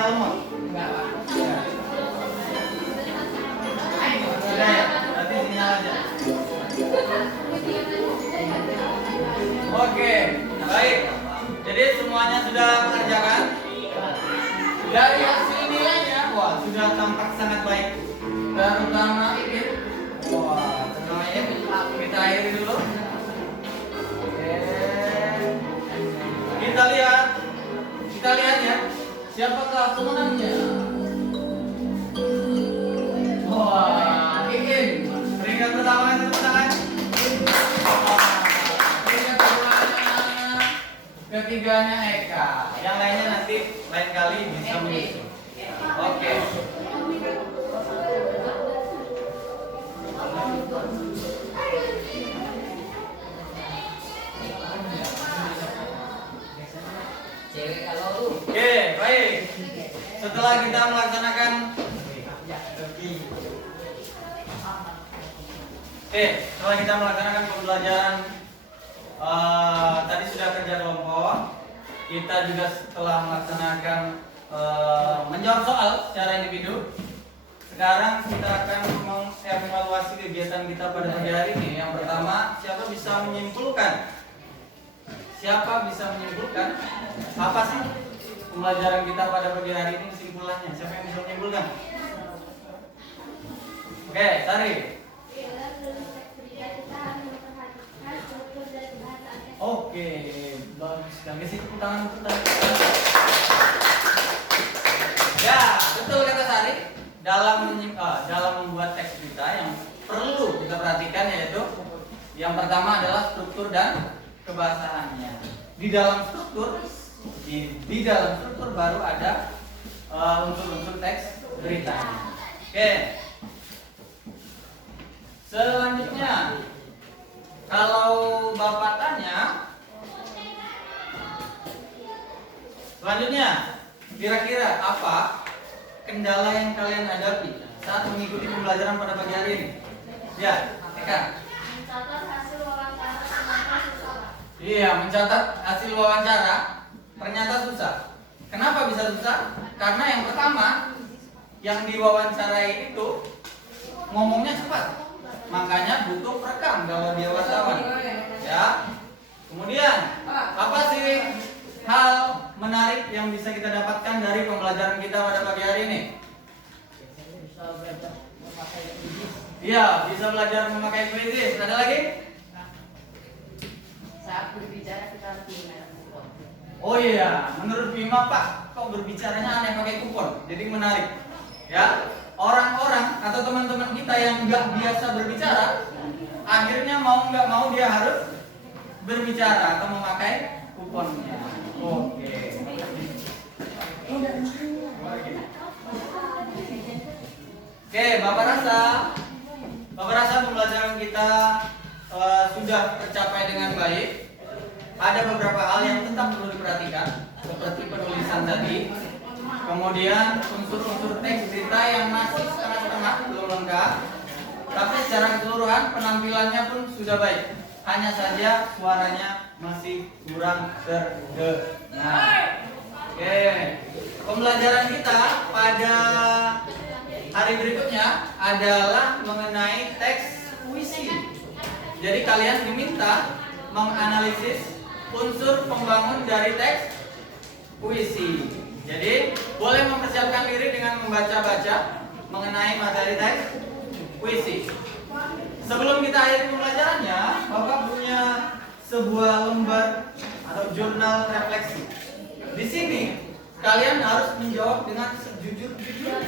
sinyal lemot? Enggak, Pak. Sudah ya? Berarti sinyal aja. Oke, baik. Jadi semuanya sudah mengerjakan. Dari hasil nilainya, wah sudah tampak sangat baik. Terutama ini, wah terutama ini kita akhiri dulu. Oke, kita lihat ya, siapakah pemenangnya? Wah, Iin, peringkat pertama tepuk tangan. Peringkat keduanya, ketiganya Eka. Yang lainnya nanti lain kali bisa menyusul. Oke. Oke, baik. Setelah kita melaksanakan pembelajaran tadi sudah kerja kelompok. Kita juga setelah melaksanakan menjawab soal secara individu. Sekarang kita akan mengevaluasi kegiatan kita pada pagi hari ini. Yang pertama, siapa bisa menyimpulkan? Apa sih pembelajaran kita pada pagi hari ini, kesimpulannya? Siapa yang bisa menyimpulkan? Oke, Sari. Oke, bagus. Dan kasih tepuk tangan. Ya, betul kata Sari. Dalam membuat teks kita yang perlu kita perhatikan yaitu yang pertama adalah struktur dan kebahasaannya. Di dalam struktur baru ada unsur-unsur teks beritanya. Oke. Selanjutnya, kalau Bapak tanya, kira-kira apa kendala yang kalian hadapi saat mengikuti pembelajaran pada pagi hari ini? Ya, Eka. Mencatat hasil wawancara ternyata susah. Iya, mencatat hasil wawancara ternyata susah. Kenapa bisa susah? Karena yang pertama, yang diwawancarai itu ngomongnya cepat, makanya butuh perekam kalau dia wartawan. Ya. Kemudian, apa sih hal menarik yang bisa kita dapatkan dari pembelajaran kita pada pagi hari ini? Bisa belajar memakai kuis. Iya, bisa belajar memakai kuis. Ada lagi? Saat berbicara kita harus menggunakan kupon. Oh iya, menurut Bima Pak, kok berbicaranya aneh pakai kupon? Jadi menarik. Ya, orang-orang atau teman-teman kita yang nggak biasa berbicara, akhirnya mau nggak mau dia harus berbicara atau memakai kuponnya. Oke. Oke, Bapak rasa pembelajaran kita sudah tercapai dengan baik. Ada beberapa hal yang tetap perlu diperhatikan, seperti penulisan tadi. Kemudian unsur-unsur teks cerita yang masih setengah-setengah, belum lengkap. Tapi secara keseluruhan penampilannya pun sudah baik. Hanya saja suaranya masih kurang terdengar. Oke, pembelajaran kita pada hari berikutnya adalah mengenai teks puisi. Jadi kalian diminta menganalisis unsur pembangun dari teks puisi. Jadi boleh mempersiapkan diri dengan membaca-baca mengenai materi teks puisi. Sebelum kita akhiri pembelajarannya, Bapak punya sebuah lembar atau jurnal refleksi. Di sini kalian harus menjawab dengan sejujur-jujurnya.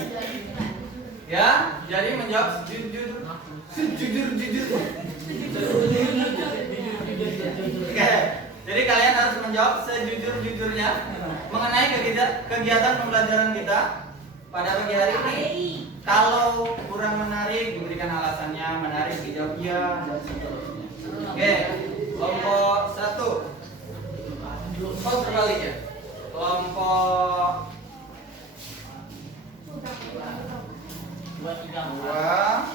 Ya, jadi menjawab sejujur. Oke, jadi kalian harus menjawab sejujur-jujurnya mengenai kegiatan pembelajaran kita pada pagi hari ini. Kalau kurang menarik, diberikan alasannya. Menarik, dijawab iya dan seterusnya. Oke, kelompok 1. Oh, terbalik ya. Kelompok 2, 3, 4.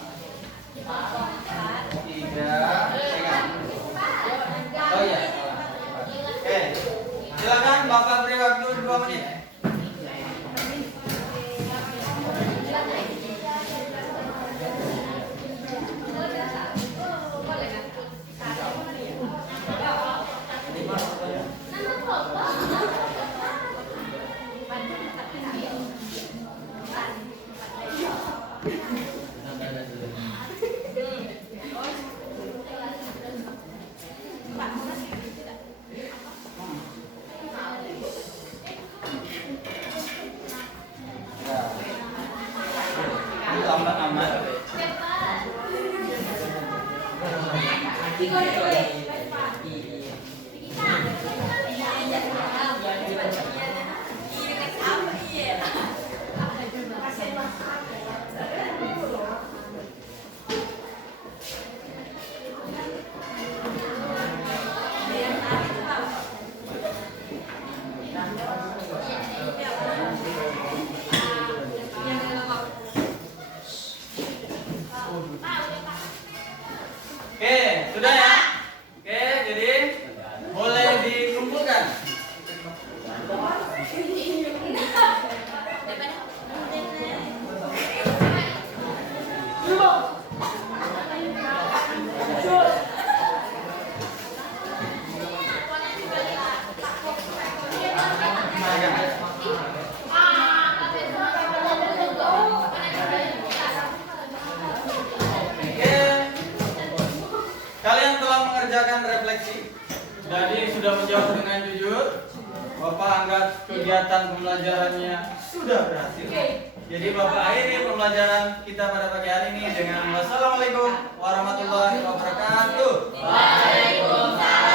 Oh iya. Oke, silakan Bapak beri waktu 2 menit. lambat amat. Oke, sudah ya? Oke, jadi boleh dikumpulkan. Kalian telah mengerjakan refleksi, jadi sudah menjawab dengan jujur. Bapak anggap kegiatan pembelajarannya sudah berhasil. Jadi Bapak akhiri pembelajaran kita pada pagi hari ini dengan wassalamualaikum warahmatullahi wabarakatuh. Waalaikumsalam.